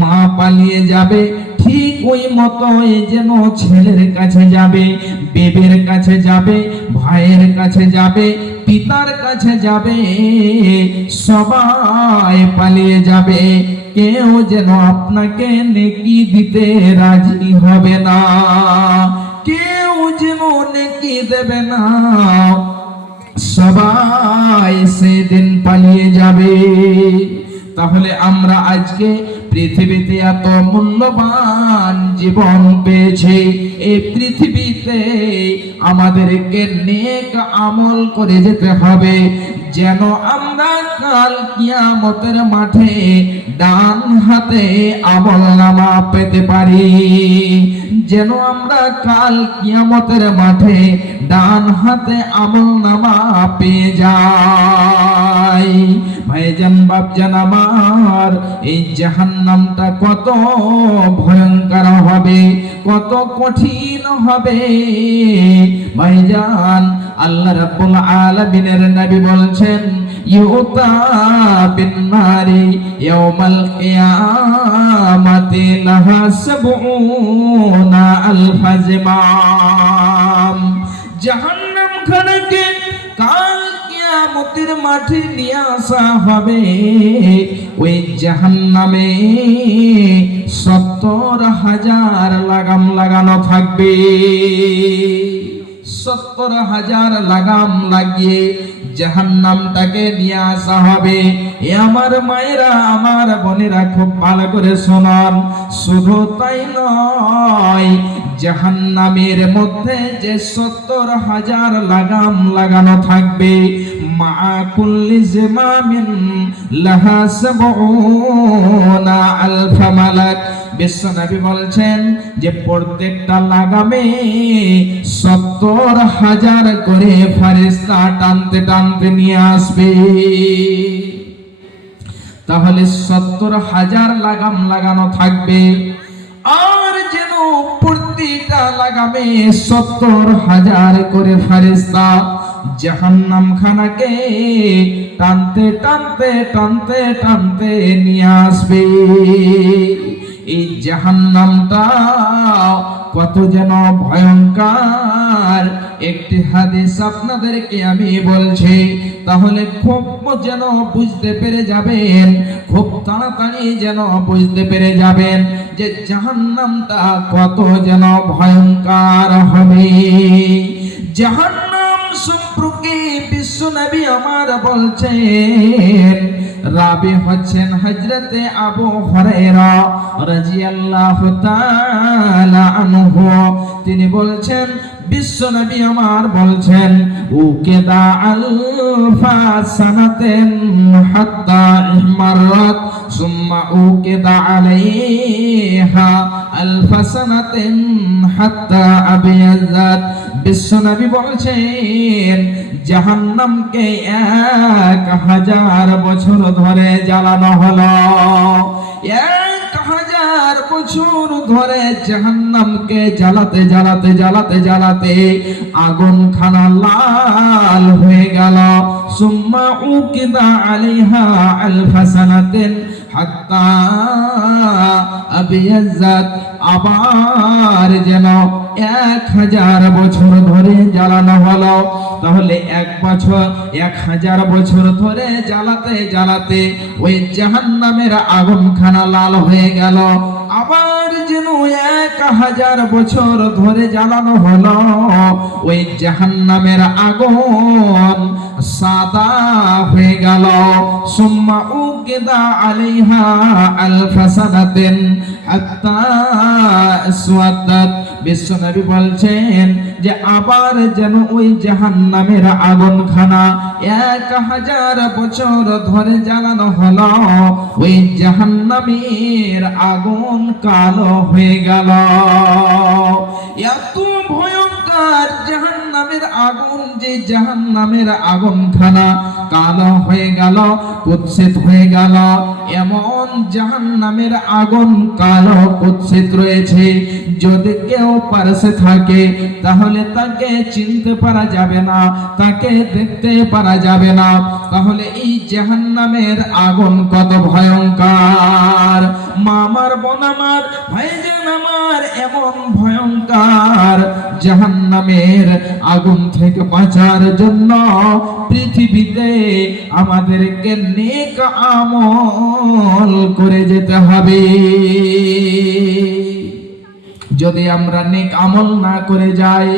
মা পালিয়ে যাবে। ঠিক ওই মতো যেন ছেলের কাছে যাবে, বেবের কাছে যাবে, ভাইয়ের কাছে যাবে, পিতার কাছে যাবে, সবাই পালিয়ে যাবে, কেউ যেন আপনাকে নেকি দিতে রাজি হবে না, কেউ যেন নেকি দেবে না, সবাই সেদিন পালিয়ে যাবে। তাহলে আমরা আজকে পৃথিবীতে এত মূল্যবান জীবন পেয়েছি, এই পৃথিবীতে আমাদেরকে নেক আমল করে যেতে হবে, যেন আমরা কাল কিয়ামতের মাঠে ডান হাতে আমলনামা পেতে পারি, যেন আমরা কাল কিয়ামতের মাঠে ডান হাতে আমলনামা পেয়ে যাই। ভাইজান বাপজান আমার, এই জাহান্নামটা কত ভয়ঙ্কর হবে, কত কঠিন হবে ভাইজান। আল্লাহ রাব্বুল আলামিনের নবী বলছেন, ইউতা বিন নারি ইয়াউমাল কিয়ামাতি লাহা সাবউনা আলফা জিমাম। জাহান্নাম খানাকে কাল কিয়ামতের মাঠে নিয়ে আসা হবে, ওই জাহান্নামে 70,000 লাগাম লাগানো থাকবে। 70,000 লাগাম লাগিয়ে জাহান্নামটাকে নিয়ে আসা হবে। এ আমার মায়েরা, আমার বোনেরা খুব ভালো করে শোনান। শুধু তাই নয়, জাহান্নামের মধ্যে যে 70,000 লাগাম লাগানো থাকবে, মা কুল্লি জিমামিন লাহা 70 আলফা মালাক। বিশ্বনবী বলছেন যে প্রত্যেকটা লাগামে 70,000 করে ফেরেশতা টানতে টানতে নিয়ে আসবে। তাহলে 70,000 লাগাম লাগানো থাকবে, আর যেন প্রতিটা লাগামে 70,000 করে ফেরেশতা জাহান্নাম খানাকে টানতে টানতে টানতে টানতে নিয়ে আসবে। এই জাহান্নামটা কত যেন ভয়ঙ্কর একটি হাদিস আপনাদেরকে আমি বলছি, তাহলে খুব যেন বুঝতে পেরে যাবেন, খুব তাড়াতাড়ি যেন বুঝতে পেরে যাবেন যে জাহান্নামটা কত যেন ভয়ঙ্কর হবে। জাহান্নাম সম্পর্কে বিশ্বনবী আমার বলছেন, রাবি হচ্ছেন হযরতে আবু হুরায়রা রাদিয়াল্লাহু তাআলা আনহু। তিনি বলছেন, বিশ্বনবী আমার বলছেন, উকিদা আলফা সানাতিন হাত্তা ইহমারাত সুম্মা উকিদা আলাইহা আলফা সানাতিন হাত্তা আবিয়াজাত। বিশ্বনবী বলছেন, জাহান্নামকে 1000 বছর ধরে জ্বালানো হলো। 1000 বছর ধরে জাহান্নামকে জ্বালাতে জ্বালাতে জ্বালাতে জ্বালাতে আগুন খানা লাল হয়ে গেল। সুম্মা উকিদা আলাইহা আলফা সানাতিন হাত্তা আবিয়াজাত। আবার যেন 1000 বছর ধরে জ্বালানো হলো। তাহলে 1000 বছর ধরে জ্বালাতে জ্বালাতে ওই জাহান্নামের আগুন খানা লাল হয়ে গেল। আবার যেন 1000 বছর ধরে জ্বালানো হলো, ওই জাহান্নামের আগুন সাদা হয়ে গেল। সুম্মা উকিদা আলাইহা আলফা সানাতিন হাত্তা আসওয়াদাত। বিশ্বনবী বলছেন যে আবার যেন ওই জাহান্নামের আগুন খানা 1000 বছর ধরে জ্বালানো হলো, ওই জাহান্নামের আগুন কালো হয়ে গেল। এত ভয়ঙ্কর জাহান্নামের আগুন, যে জাহান্নামের আগুন খানা কালো হয়ে গেল, কুৎসিত হয়ে গেল। এমন জাহান্নামের আগুন কালো কুৎসিত রয়েছে, যদি কেউ পাশে থাকে তাহলে তাকে চিনতে পারা যাবে না, তাকে দেখতে পারা যাবে না। তাহলে এই জাহান্নামের আগুন কত ভয়ঙ্কর। মা আমার, বোন আমার, ভাইজান আমার, এমন ভয়ঙ্কর জাহান্নামের আগুন থেকে বাঁচার জন্য পৃথিবীতে আমাদেরকে নেক আমল করে যেতে হবে। যদি আমরা নেক আমল না করে যাই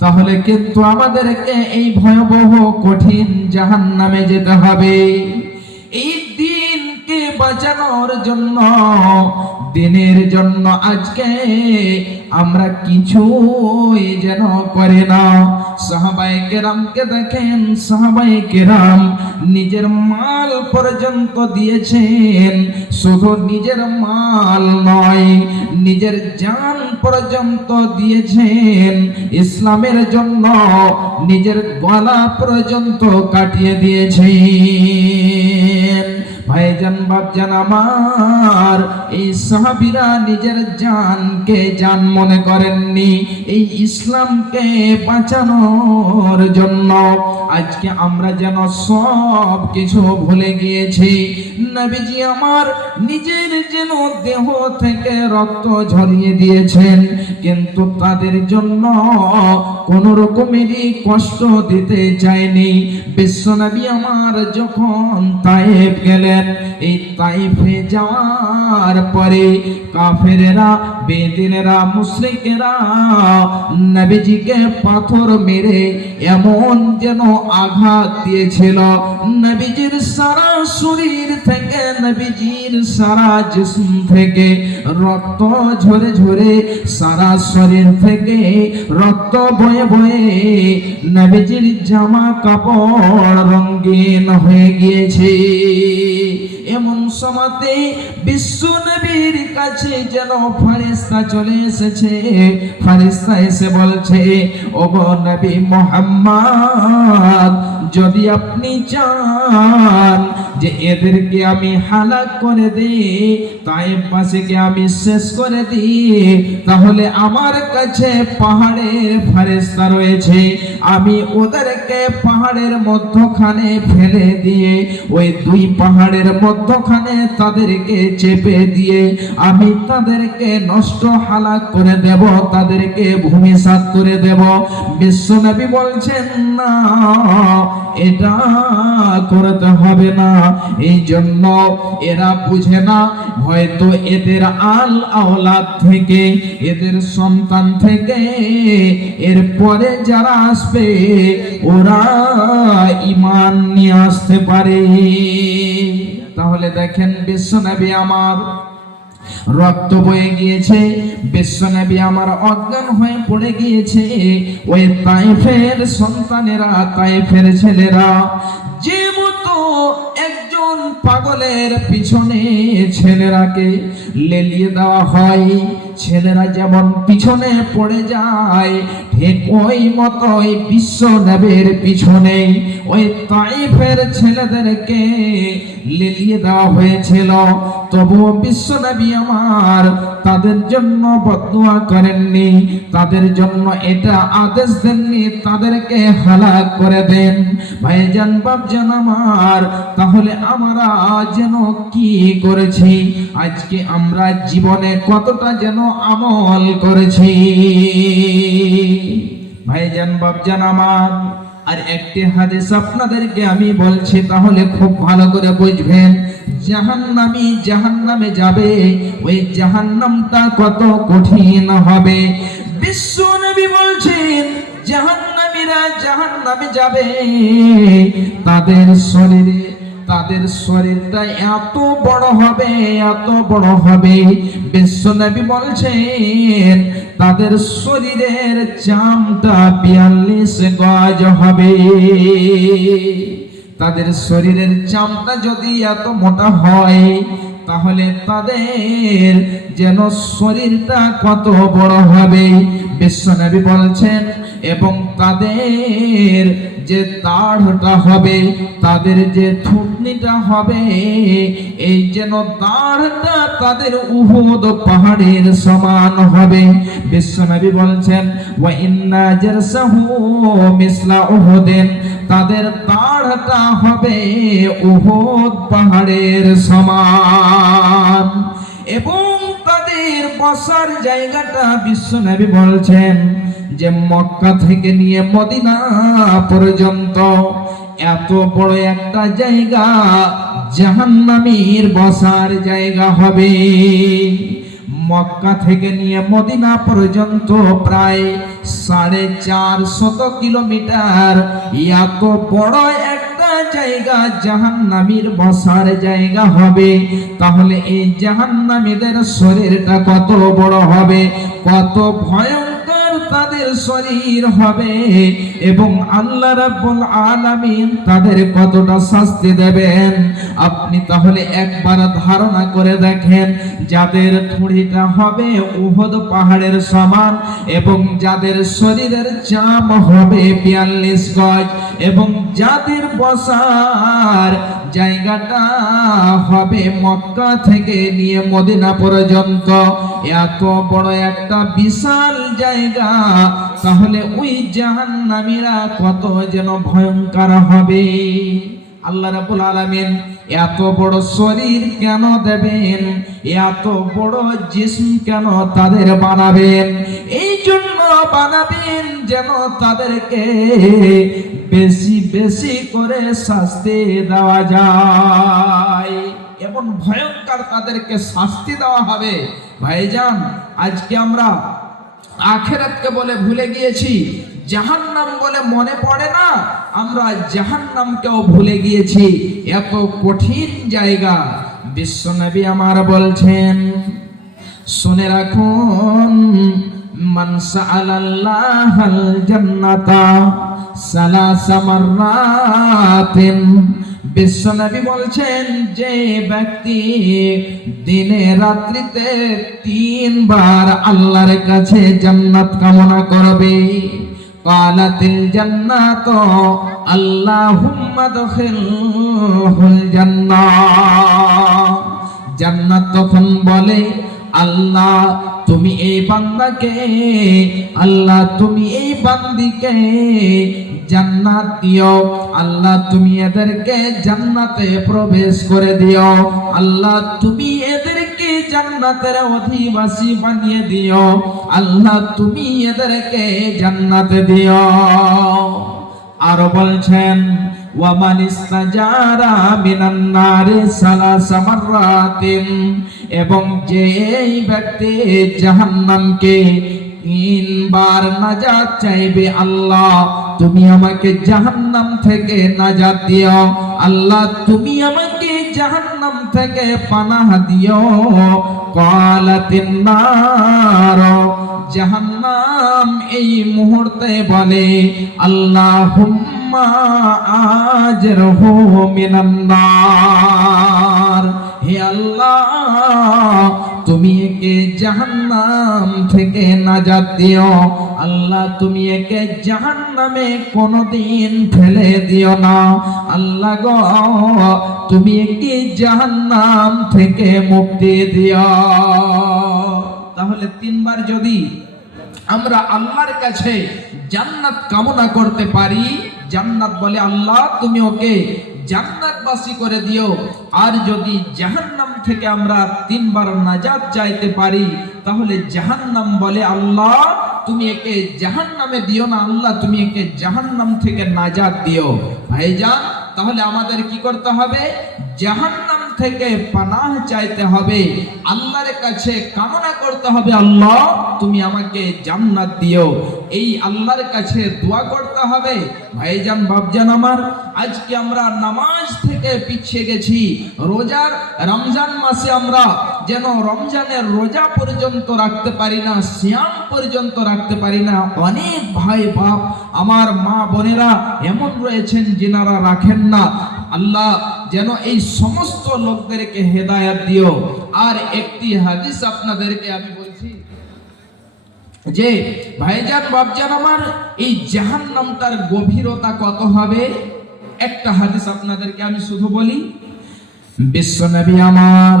তাহলে কিন্তু আমাদেরকে এই ভয়াবহ কঠিন জাহান্নামে যেতে হবে। এই দিনকে বাঁচানোর জন্য, দিনের জন্য আজকে আমরা কিছুই যেন করে না। সাহাবায়ে কেরামকে দেখেন, সাহাবায়ে কেরাম নিজের মাল পর্যন্ত দিয়েছেন। শুধু নিজের মাল নয়, নিজের জান পর্যন্ত দিয়েছেন ইসলামের জন্য। নিজের গলা পর্যন্ত কাটিয়ে দিয়েছেন। ভাইজান, বাপজান আমার, এই সাহাবীরা নিজের জানকে জান মনে করেননি এই ইসলামকে বাঁচানোর জন্য। আজকে আমরা যেন সব কিছু ভুলে গিয়েছি। নবীজি আমার নিজের যেন দেহ থেকে রক্ত ঝরিয়ে দিয়েছেন, কিন্তু তাদের জন্য কোনো রকমেরই কষ্ট দিতে চায়নি। বিশ্বনবী আমার যখন তায়েফ গেলেন, এই তায়েফে যাওয়ার পরে কাফেরেরা বেদিনেরা মুশরিকেরা নবীজিকে পাথর মেরে এমন যেন আঘাত দিয়েছিল, নবীজির সারা শরীর থেকে, নবীজির সারা জিসম থেকে রক্ত ঝরে ঝরে, সারা শরীর থেকে রক্ত বয়ে বয়ে নবীজির জামা কাপড় রঙিন হয়ে গিয়েছে। এমন সময়তে বিশ্ব নবীর কাছে যেন ফেরেশতা চলে এসেছে। ফেরেশতা এসে বলছে, ওগো নবী মুহাম্মদ, যদি আপনি চান যে এদেরকে আমি হালাক করে দিই, তায়েফবাসীকে আমি শেষ করে দিই, তাহলে আমার কাছে পাহাড়ের ফেরেশতা রয়েছে। আমি ওদেরকে পাহাড়ের মধ্যখানে ফেলে দিয়ে, ওই দুই পাহাড়ের মধ্যখানে তাদেরকে চেপে দিয়ে আমি তাদেরকে নষ্ট হালাক করে দেব, তাদেরকে ভূমিসাৎ করে দেব। বিশ্বনবী বলছেন, না, এটা করতে হবে না। এই জন্য এরা বুঝে না, হয়তো এদের আল আওলাদ থেকে, এদের সন্তান থেকে এরপরে যারা আসবে ওরা ঈমান নিয়ে আসতে পারে। তাহলে দেখেন, বিশ্বনবী আমার রক্ত বয়ে গিয়েছে, বিশ্বনবী আমার অজ্ঞান হয়ে পড়ে গিয়েছে। ওই তায়েফের সন্তানেরা, তায়েফের ছেলেরা যে মতো একজন পাগলের পিছনে ছেলেরাকে লেলিয়ে দেওয়া হয়, ছেলেরা যেমন পিছনে পড়ে যায়, ঠিক ওই মতোই বিশ্ব নবীর পিছনে ওই তায়েফের ছেলেদেরকে লেলিয়ে দেওয়া হয়েছিল। তবুও বিশ্ব নবী আমার তাদের জন্য বদদুয়া করেননি, তাদের জন্য এটা আদেশ দেননি তাদেরকে হালাক করে দেন। ভাইজান বাপজান আমার, তাহলে আমরা যেন কি করেছি, আজকে আমরা জীবনে কতটা যেন আমল করেছি। ভাইজান বাপজান আমার, আর একটি হাদিস আপনাদেরকে আমি বলছি, তাহলে খুব ভালো করে বুঝবেন। জাহান্নামী জাহান্নামে যাবে, ওই জাহান্নামটা কত কঠিন হবে। বিশ্ব নবী বলছেন, জাহান্নামীরা জাহান্নামে যাবে, তাদের শরীরটা এত বড় হবে, এত বড় হবে। বিশ্বনবী বলছেন, তাদের শরীরের চামড়া 42 গজ হবে। তাদের শরীরের চামড়া যদি এত মোটা হয়, তাহলে তাদের যেন শরীরটা কত বড় হবে। বিশ্বনবী বলছেন, এবং তাদের যে দাড়টা হবে, তাদের যে থুতনিটা হবে, এই যেন দাড়টা তাদের উহুদ পাহাড়ের সমান হবে। বিশ্বনবী বলছেন, ওয়া ইন্না জারসাহু মিসলা উহুদিন, তাদের দাড়টা হবে উহুদ পাহাড়ের সমান। এবং তাদের বসার জায়গাটা বিশ্বনবী বলছেন যে মক্কা থেকে নিয়ে মদিনা পর্যন্ত এত বড় একটা জায়গা জাহান্নামীর বসার জায়গা হবে। মক্কা থেকে নিয়ে মদিনা পর্যন্ত প্রায় 450 কিলোমিটার, এত বড় একটা জায়গা জাহান্নামীর বসার জায়গা হবে। তাহলে এই জাহান্নামীদের শরীরটা কত বড় হবে, কত ভয়ঙ্কর তাদের শরীর হবে, এবং আল্লাহ রাব্বুল আলামিন তাদের কতটা শাস্তি দেবেন। আপনি তাহলে একবার ধারণা করে দেখেন, যাদের থুড়িটা হবে উহুদ পাহাড়ের সমান, এবং যাদের শরীরের চাম হবে 42 গজ, এবং যাদের বসার জায়গাটা হবে মক্কা থেকে নিয়ে মদিনা পর্যন্ত এত বড় একটা বিশাল জায়গা, তাহলে ওই জাহান্নামীরা কত যেন ভয়ঙ্কর হবে। আল্লাহ রাব্বুল আলামিন এত বড় শরীর কেন দেবেন, এত বড় জিসম কেন তাদের বানাবেন? এই জন্য বানাবেন যেন তাদেরকে বেশি বেশি করে শাস্তি দেওয়া যায়। এমন ভয়ঙ্কর তাদেরকে শাস্তি দেওয়া হবে ভাইজান, আজকে আমরা আখিরাতকে বলে ভুলে গিয়েছি, জাহান্নাম বলে মনে পড়ে না, আমরা জাহান্নামকেও ভুলে গিয়েছি। এত কঠিন জায়গা। বিশ্বনবী আমার বলছেন, শুনে রাখুন, মান সাআলাল্লাহাল জান্নাতা সালাসা মাররাতিন। বিশ্বনবী বলছেন, যে ব্যক্তি দিনে রাত্রিতে 3 বার আল্লাহর কাছে জান্নাত কামনা করবে, কালাতিল জান্নাত আল্লাহুম্মা দখিলহুল জান্নাহ। জান্নাত তখন বলে, আল্লাহ তুমি এই বান্দাকে, আল্লাহ তুমি এই বান্দিকে জান্নাত দিও, আল্লাহ তুমি এদেরকে জান্নাতে প্রবেশ করে দিও, আল্লাহ তুমি এদেরকে জান্নাতের অধিবাসী বানিয়ে দিও, আল্লাহ তুমি এদেরকে জান্নাতে দিও। আরো বলছেন, ওয়ামান ইস্তাজারা মিনান নারি সালাসা মাররাতিন। এবং যে এই ব্যক্তি জাহান্নামকে 3 বার নাজাত চাইবে, আল্লাহ তুমি আমাকে জাহান্নাম থেকে নাজাত দিও, আল্লাহ তুমি আমাকে জাহান্নাম থেকে পানাহ দিও, কালাতিন নার। জাহান্নাম এই মুহূর্তে বলে, আল্লাহুম্মা আজরহু মিনান নার। হে আল্লাহ তুমি একে জাহান্নাম থেকে নাজাত দিও, আল্লাহ তুমি একে জাহান্নামে কোনোদিন ফেলে দিও না, আল্লাহ গো তুমি একে জাহান্নাম থেকে মুক্তি দিও। তাহলে 3 বার যদি আমরা আল্লাহর কাছে জান্নাত কামনা করতে পারি, জান্নাত বলে আল্লাহ তুমি ওকে জান্নাতবাসী করে দিও। আর যদি জাহান্নাম থেকে আমরা 3 বার নাজাত চাইতে পারি, তাহলে জাহান্নাম বলে আল্লাহ তুমি একে জাহান্নামে দিও না, আল্লাহ তুমি একে জাহান্নাম থেকে নাজাত দিও। ভাইজান, তাহলে আমাদের কি করতে হবে? জাহান্নাম থেকে পানাহ চাইতে হবে, আল্লাহর কাছে কামনা করতে হবে, আল্লাহ তুমি আমাকে জান্নাত দিও। এই আল্লাহর কাছে দোয়া করতে হবে। ভাইজান বাপজান আমার, আজকে আমরা নামাজ থেকে পিছিয়ে গেছি। রোজার রমজান মাসে আমরা যেন রমজানের রোজা পর্যন্ত রাখতে পারি না, সিয়াম পর্যন্ত রাখতে পারি না। অনেক ভাই বাপ আমার মা বোনেরা এমন রয়েছেন যিনারা রাখেন না। আল্লাহ যেন এই সমস্ত লোকদেরকে হেদায়েত দিও। আর একটি হাদিস আপনাদেরকে আমি বলছি যে ভাইজান বাপজান আমার, এই জাহান্নামটার গভীরতা কত হবে। একটা হাদিস আপনাদেরকে আমি শুধু বলি। বিশ্বনবী আমার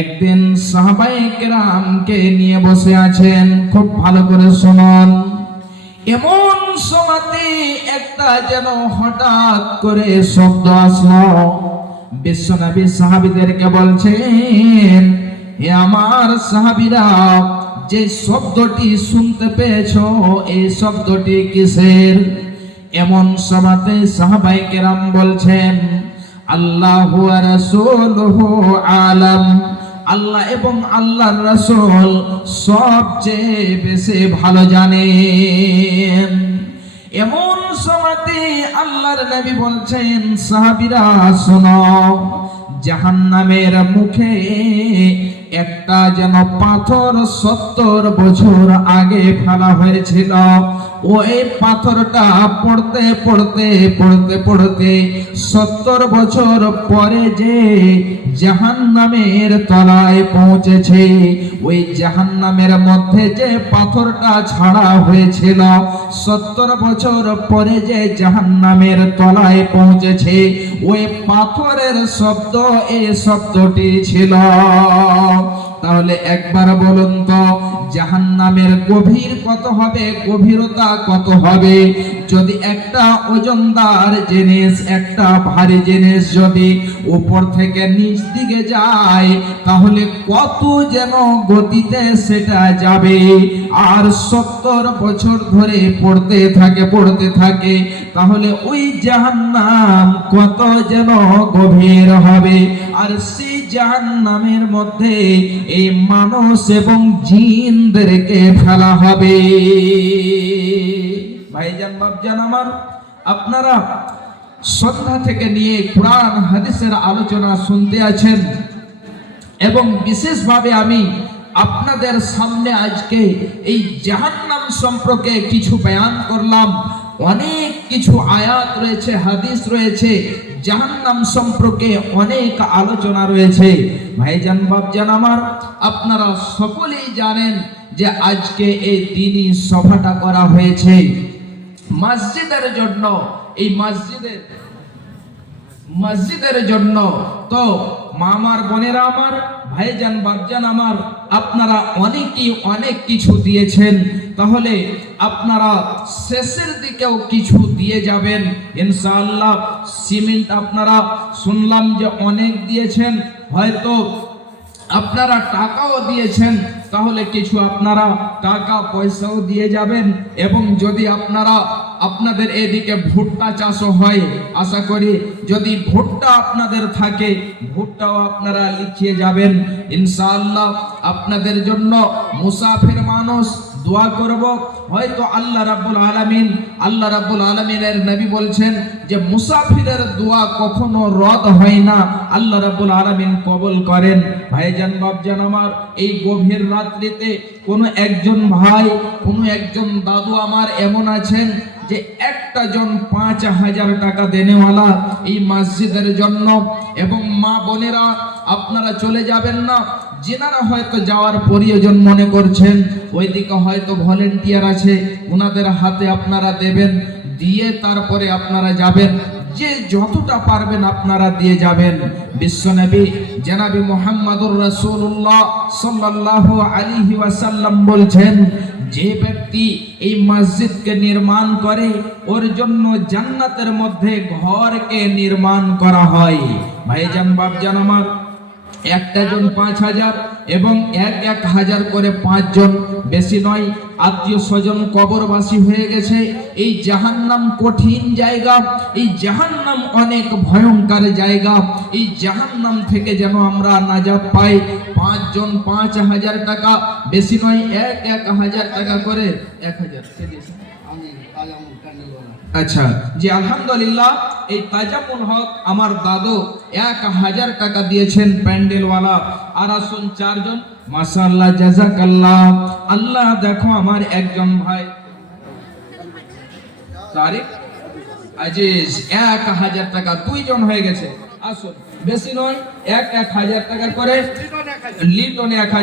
একদিন সাহাবায়ে কেরামকে নিয়ে বসে আছেন, খুব ভালো করে শুনুন। এমন সময়তে একটা যেন হঠাৎ করে শব্দ আসলো। বিশ্বনবী সাহাবীদেরকে বলছেন, হে আমার সাহাবীরা, যে শব্দটি শুনতে পেয়েছো এই শব্দটি কিসের? এমন সময়তে সাহাবায়ে কেরাম বলছেন, আল্লাহু ওয়া রাসূলুহু আলাম, আল্লাহ এবং আল্লাহর রাসূল সবচেয়ে বেশি ভালো জানেন। এমন সময়তে আল্লাহর নবী বলছেন, সাহাবীরা শোনো, জাহান্নামের মুখে একটা যেন পাথর 70 বছর আগে ফেলা হয়েছিল। ওই পাথরটা পড়তে পড়তে পড়তে পড়তে 70 বছর পরে যে জাহান্নামের তলায় পৌঁছেছে, ওই জাহান্নামের মধ্যে যে পাথরটা ছাড়া হয়েছিল 70 বছর পরে যে জাহান্নামের তলায় পৌঁছেছে, ওই পাথরের শব্দ এই শব্দটি ছিল। তাহলে একবার বলুন তো, জাহান্নামের গভীর কত হবে, গভীরতা কত হবে? যদি একটা ওজনদার জিনিস, একটা ভারী জিনিস যদি উপর থেকে নিচ দিকে যায়, তাহলে কত যেন গতিতে সেটা যাবে। আর 70 বছর ধরে পড়তে থাকে পড়তে থাকে, তাহলে ওই জাহান্নাম কত যেন গভীর হবে। আর সেই জাহান্নামের মধ্যে এই মানুষ এবং জিনদেরকে ফেলা হবে। ভাইজান বাপজান আমার, আপনারা সন্ধ্যা থেকে নিয়ে কোরআন হাদিসের আলোচনা শুনতে আছেন এবং বিশেষভাবে আমি আপনাদের সামনে আজকে এই জাহান্নাম সম্পর্কে কিছু বয়ান করলাম। অনেক কিছু আয়াত রয়েছে, হাদিস রয়েছে, জাহান্নাম সম্পর্কে অনেক আলোচনা রয়েছে। ভাইজান বাপজান আমার, আপনারা সকলেই জানেন যে আজকে এই দিনই সভাটা করা হয়েছে মসজিদের জন্য। এই মসজিদের জন্য তো মামার বোনেরা আমার, ভাইজান বাপজান আমার, আপনারা অনেকেই অনেক কিছু দিয়েছেন, তাহলে আপনারা শেষের দিকেও কিছু দিয়ে যাবেন ইনশাআল্লাহ। সিমেন্ট আপনারা শুনলাম যে অনেক দিয়েছেন, হয়তো আপনারা টাকাও দিয়েছেন, তাহলে কিছু আপনারা টাকা পয়সাও দিয়ে যাবেন। এবং যদি আপনাদের এদিকে ভুট্টা চাষও হয়, আশা করি যদি ভুট্টা আপনাদের থাকে, ভুট্টাও আপনারা লিখিয়ে যাবেন ইনশাআল্লাহ। আপনাদের জন্য মুসাফির মানুষ দোয়া করব। হয়তো আল্লাহ রাব্বুল আলামিনের নবী বলছেন যে মুসাফিরের দোয়া কখনো রদ হয় না, আল্লাহ রাব্বুল আলামিন কবুল করেন। ভাইজান বাপজান আমার, এই গভীর রাত্রিতে কোনো একজন ভাই, কোনো একজন দাদু আমার এমন আছেন যে একটা জন 5,000 টাকা দেনেওয়ালা এই মসজিদের জন্য। এবং মা বোনেরা, আপনারা চলে যাবেন না, যেনারা হয়তো যাওয়ার প্রয়োজন মনে করছেন, ওইদিকে হয়তো ভলেন্টিয়ার আছে, ওনাদের হাতে আপনারা দেবেন, দিয়ে তারপরে আপনারা যাবেন। যে যতটা পারবেন আপনারা দিয়ে যাবেন। বিশ্বনবী জনাবি মুহাম্মদুর রাসূলুল্লাহ সাল্লাল্লাহু আলাইহি ওয়াসাল্লাম বলছেন, যে ব্যক্তি এই মসজিদকে নির্মাণ করে ওর জন্য জান্নাতের মধ্যে ঘরকে নির্মাণ করা হয়। ভাইজান বাপজান আমার, একটা জন 5,000 এবং 1,000 করে 5 জন, বেশি নয়। আত্মীয় স্বজন কবরবাসী হয়ে গেছে। এই জাহান্নাম কঠিন জায়গা, এই জাহান্নাম অনেক ভয়ঙ্কর জায়গা। এই জাহান্নাম থেকে যেন আমরা নাজাত পাই। 5 জন 5,000 টাকা, বেশি নয়, 1,000 টাকা করে 1,000। আচ্ছা জি, আলহামদুলিল্লাহ। এই তাজামুল হক আমার দাদু 1,000 টাকা দিয়েছেন প্যান্ডেলওয়ালা। আর আসুন 4 জন, মাশাআল্লাহ, জাযাকাল্লাহ। আল্লাহ দেখো আমার একজন ভাই তারিক আজিজ 1,000 টাকা, 2 জন হয়ে গেছে। আসুন, বেশি নয়, 1,000 টাকা করে লিটন 1,000।